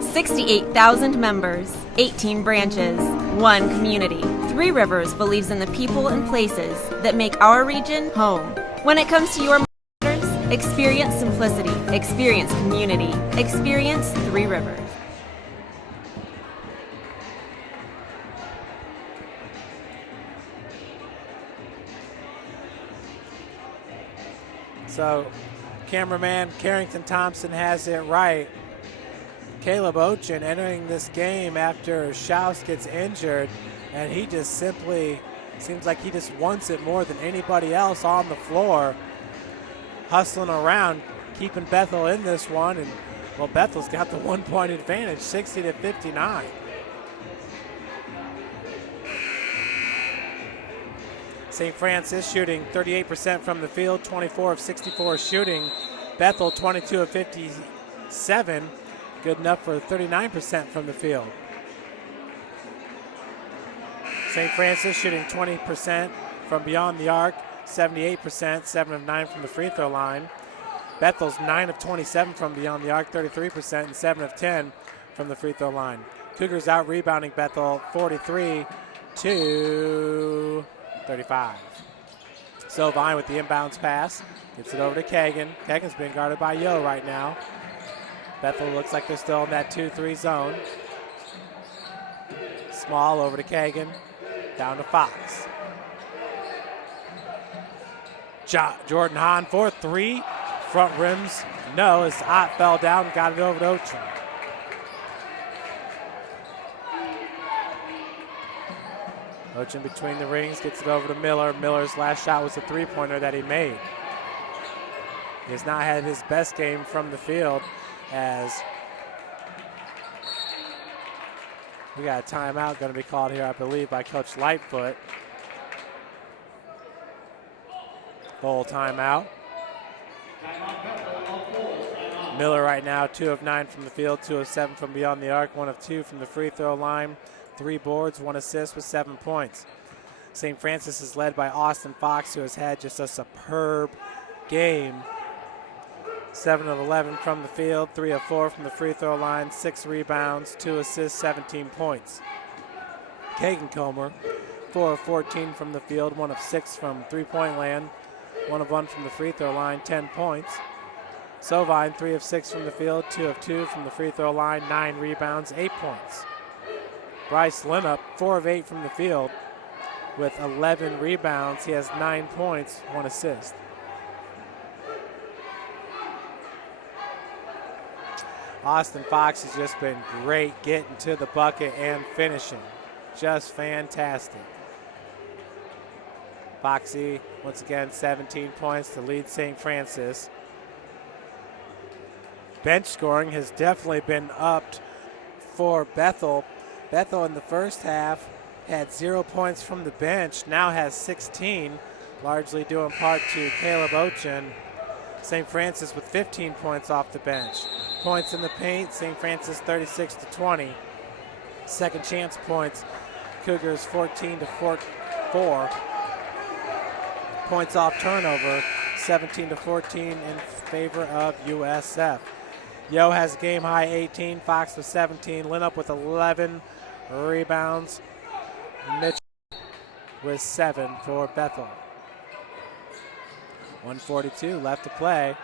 $68,000 members, 18 branches, 1 community. Three Rivers believes in the people and places that make our region home. When it comes to your matters, experience simplicity, experience community, experience Three Rivers. So, cameraman Carrington Thompson has it right. Caleb Ochin entering this game after Schaus gets injured, and he just simply seems like he just wants it more than anybody else on the floor. Hustling around, keeping Bethel in this one, and well, Bethel's got the 1 point advantage, 60-59. St. Francis shooting 38% from the field, 24 of 64 shooting. Bethel 22 of 57, good enough for 39% from the field. St. Francis shooting 20% from beyond the arc, 78%, 7 of 9 from the free throw line. Bethel's 9 of 27 from beyond the arc, 33%, and 7 of 10 from the free throw line. Cougars out rebounding Bethel 43-35. Sovine with the inbounds pass. Gets it over to Kagan. Kagan's being guarded by Yo right now. Bethel looks like they're still in that 2-3 zone. Small over to Kagan. Down to Fox. Jordan Hahn for 3. Front rims, no, as Ott fell down and got it over to Ochin. Ochin between the rings, gets it over to Miller. Miller's last shot was a three-pointer that he made. He has not had his best game from the field, as we got a timeout going to be called here, I believe, by Coach Lightfoot. Full timeout. Miller right now, 2 of 9 from the field, 2 of 7 from beyond the arc, 1 of 2 from the free throw line, 3 boards, 1 assist with 7 points. St. Francis is led by Austin Fox, who has had just a superb game. 7 of 11 from the field, 3 of 4 from the free throw line, 6 rebounds, 2 assists, 17 points. Kagan Comer, 4 of 14 from the field, 1 of 6 from three-point land, 1 of 1 from the free throw line, 10 points. Sovine, 3 of 6 from the field, 2 of 2 from the free throw line, 9 rebounds, 8 points. Bryce Linnup, 4 of 8 from the field with 11 rebounds. He has 9 points, 1 assist. Austin Fox has just been great getting to the bucket and finishing. Just fantastic. Foxy, once again, 17 points to lead St. Francis. Bench scoring has definitely been upped for Bethel. Bethel in the first half had 0 points from the bench, now has 16, largely due in part to Caleb Ochin. St. Francis with 15 points off the bench. Points in the paint, St. Francis 36-20. Second chance points, Cougars 14-4. Points off turnover, 17-14 in favor of USF. Yo has a game high 18, Fox with 17, Linup with 11 rebounds, Mitchell with 7 for Bethel. 1:42 left to play.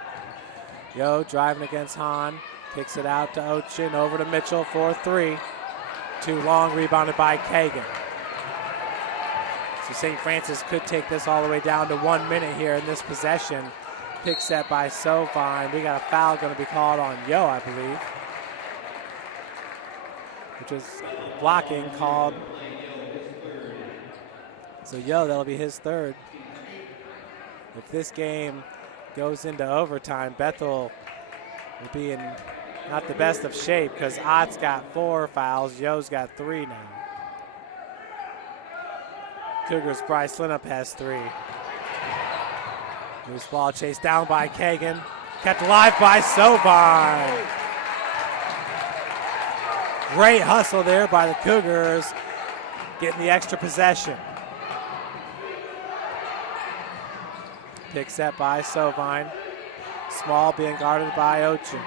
Yo driving against Hahn, kicks it out to Ochin, over to Mitchell for 3. Too long, rebounded by Kagan. So St. Francis could take this all the way down to 1 minute here in this possession. Pick set by Sovine. We got a foul going to be called on Yo, I believe. Which is blocking called. So Yo, that'll be his third. If this game goes into overtime, Bethel will be in not the best of shape because Ott's got 4 fouls, Yo's got 3 now. Cougars' Bryce Linup has 3. Loose ball chased down by Kagan. Kept alive by Sovine. Great hustle there by the Cougars, getting the extra possession. Pick set by Sovine. Small being guarded by Ochin.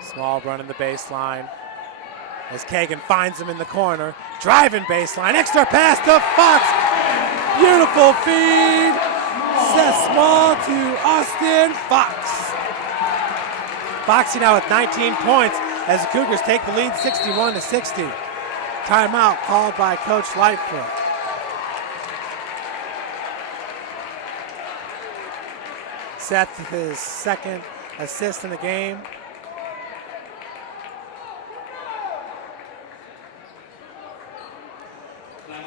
Small running the baseline as Kagan finds him in the corner. Driving baseline, extra pass to Fox. Beautiful feed. Seth Small to Austin Fox. Foxy now with 19 points as the Cougars take the lead 61-60. Timeout called by Coach Lightfoot. Seth with his second assist in the game.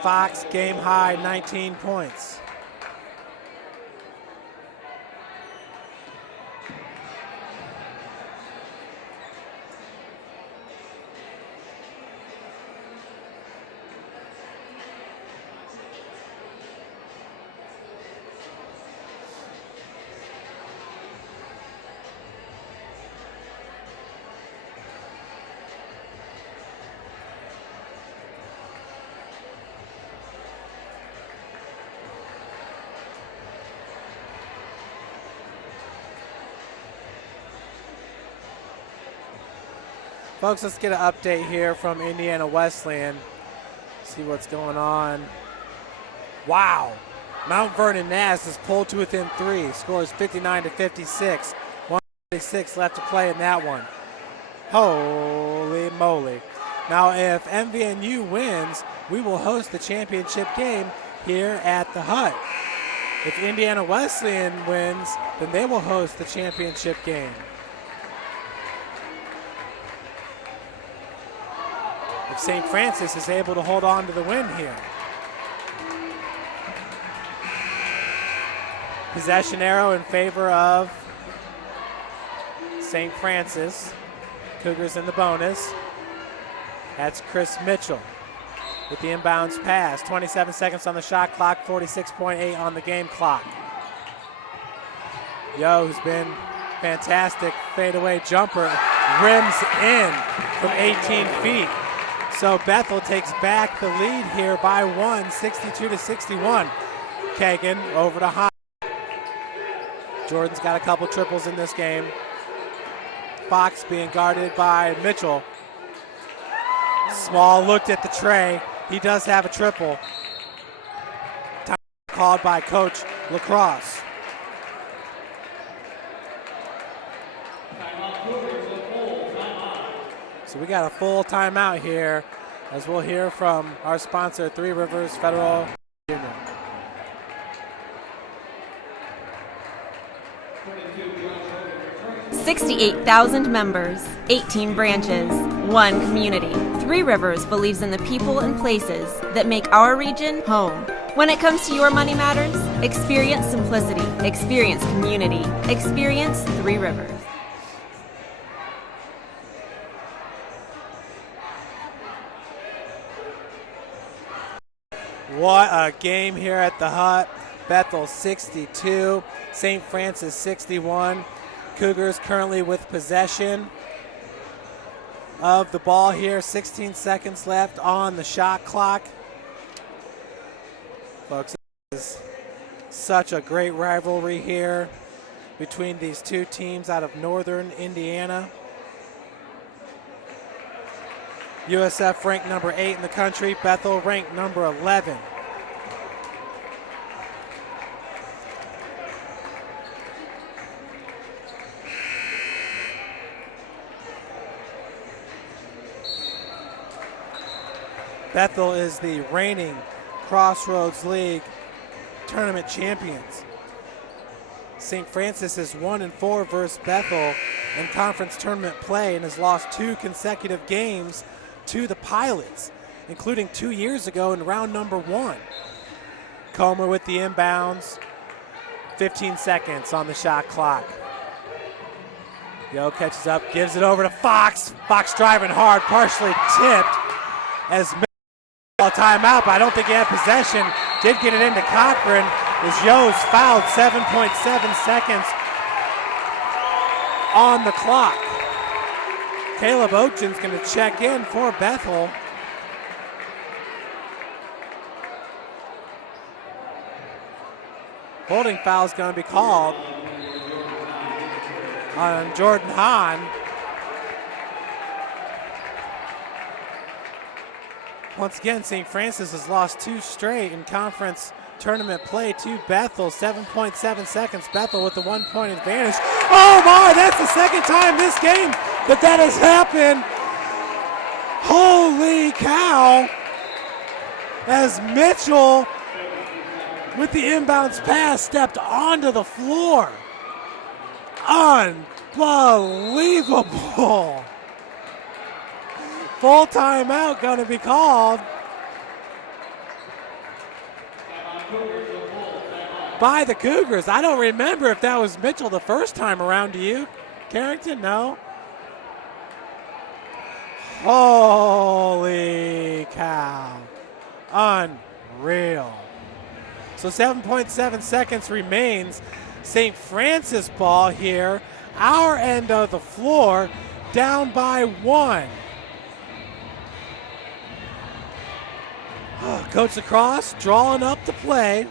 Fox game high 19 points. Folks, let's get an update here from Indiana Wesleyan. See what's going on. Wow. Mount Vernon Nass is pulled to within 3. Scores 59-56. 1:46 left to play in that one. Holy moly. Now, if MVNU wins, we will host the championship game here at the Hut. If Indiana Wesleyan wins, then they will host the championship game. If St. Francis is able to hold on to the win here. Possession arrow in favor of St. Francis. Cougars in the bonus. That's Chris Mitchell with the inbounds pass. 27 seconds on the shot clock, 46.8 on the game clock. Yo, who's been fantastic fadeaway jumper, rims in from 18 feet. So Bethel takes back the lead here by 1, 62-61. Kagan over to Hahn. Jordan's got a couple triples in this game. Fox being guarded by Mitchell. Small looked at the tray. He does have a triple. Time called by Coach Lacrosse. So we got a full timeout here as we'll hear from our sponsor, Three Rivers Federal Union. 68,000 members, 18 branches, 1 community. Three Rivers believes in the people and places that make our region home. When it comes to your money matters, experience simplicity, experience community, experience Three Rivers. What a game here at the Hut. Bethel 62, St. Francis 61. Cougars currently with possession of the ball here. 16 seconds left on the shot clock. Folks, this is such a great rivalry here between these two teams out of northern Indiana. USF ranked number 8 in the country. Bethel ranked number 11. Bethel is the reigning Crossroads League tournament champions. St. Francis is 1-4 versus Bethel in conference tournament play and has lost 2 consecutive games to the Pilots, including 2 years ago in round number 1. Comer with the inbounds, 15 seconds on the shot clock. Yo catches up, gives it over to Fox. Fox driving hard, partially tipped as a timeout, but I don't think he had possession. Did get it into Cochran as Yo's fouled. 7.7 seconds on the clock. Caleb Ochen's going to check in for Bethel. Holding foul is going to be called on Jordan Hahn. Once again, St. Francis has lost 2 straight in conference tournament play to Bethel. 7.7 seconds. Bethel with the 1-point advantage. Oh my, that's the second time this game that has happened. Holy cow. As Mitchell with the inbounds pass stepped onto the floor. Unbelievable. Full timeout going to be called by the Cougars. I don't remember if that was Mitchell the first time around. To you, Carrington? No? Holy cow. Unreal. So 7.7 seconds remains. St. Francis ball here. Our end of the floor, down by 1. Coach Lacrosse drawing up the play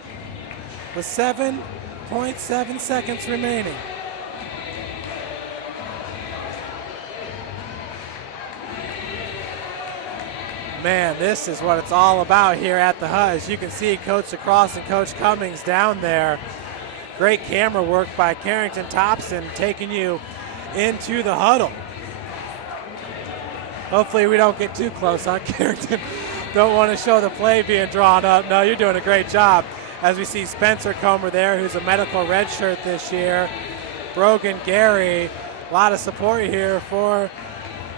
with 7.7 seconds remaining. Man, this is what it's all about here at the Hut. As you can see, Coach Lacrosse and Coach Cummings down there. Great camera work by Carrington Thompson taking you into the huddle. Hopefully we don't get too close, huh, Carrington? Don't want to show the play being drawn up. No, you're doing a great job. As we see Spencer Comer there, who's a medical redshirt this year. Brogan Gary, a lot of support here for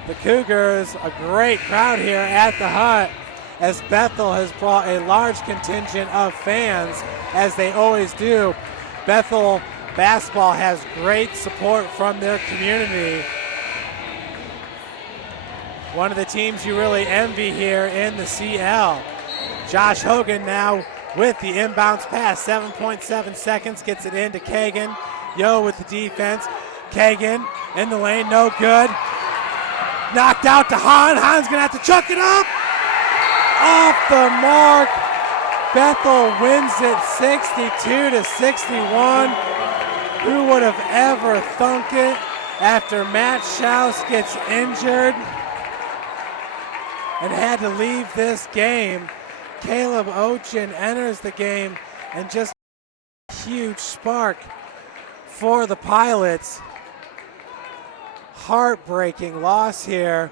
the Cougars. A great crowd here at the Hut as Bethel has brought a large contingent of fans, as they always do. Bethel basketball has great support from their community. One of the teams you really envy here in the CL. Josh Hogan now with the inbounds pass. 7.7 seconds, gets it into Kagan. Yo with the defense. Kagan in the lane, no good. Knocked out to Hahn. Hahn's gonna have to chuck it up. Off the mark. Bethel wins it 62-61. Who would have ever thunk it after Matt Schaus gets injured and had to leave this game? Caleb Ochen enters the game, and just a huge spark for the Pilots. Heartbreaking loss here,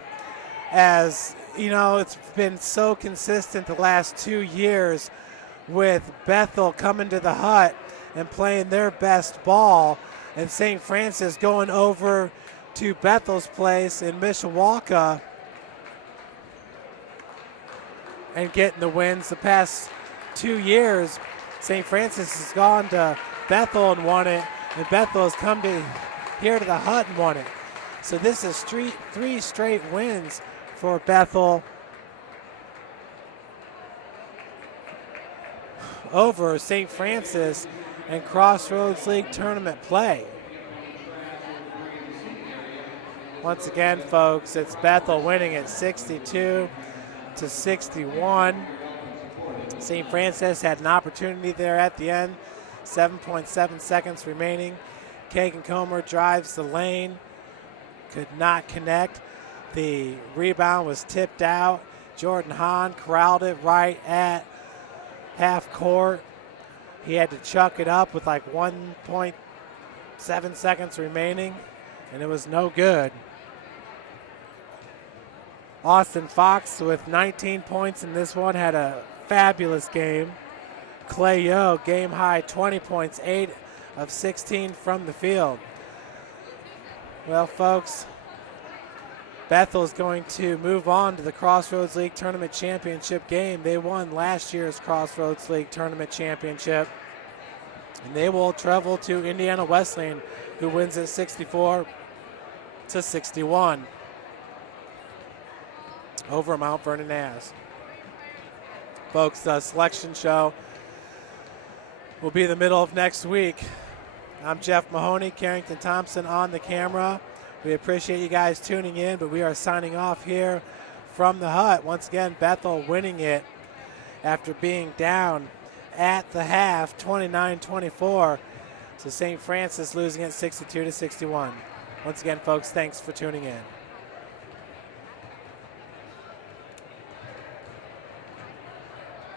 as you know, it's been so consistent the last 2 years with Bethel coming to the Hut and playing their best ball And St. Francis going over to Bethel's place in Mishawaka and getting the wins. The past 2 years, St. Francis has gone to Bethel and won it, and Bethel has come here to the Hut and won it. So this is three straight wins for Bethel over St. Francis and Crossroads League tournament play. Once again, folks, it's Bethel winning at 62-61. St. Francis had an opportunity there at the end, 7.7 seconds remaining. Kagan Comer drives the lane, could not connect. The rebound was tipped out. Jordan Hahn corralled it right at half court. He had to chuck it up with like 1.7 seconds remaining, and it was no good. Austin Fox with 19 points in this one had a fabulous game. Clay Yo, game high 20 points, 8 of 16 from the field. Well, folks, Bethel is going to move on to the Crossroads League Tournament Championship game. They won last year's Crossroads League Tournament Championship. And they will travel to Indiana Wesleyan, who wins at 64-61 over Mount Vernon As. Folks, the selection show will be the middle of next week. I'm Jeff Mahoney, Carrington Thompson on the camera. We appreciate you guys tuning in, but we are signing off here from the Hut. Once again, Bethel winning it after being down at the half, 29-24. So St. Francis losing it 62-61. Once again, folks, thanks for tuning in.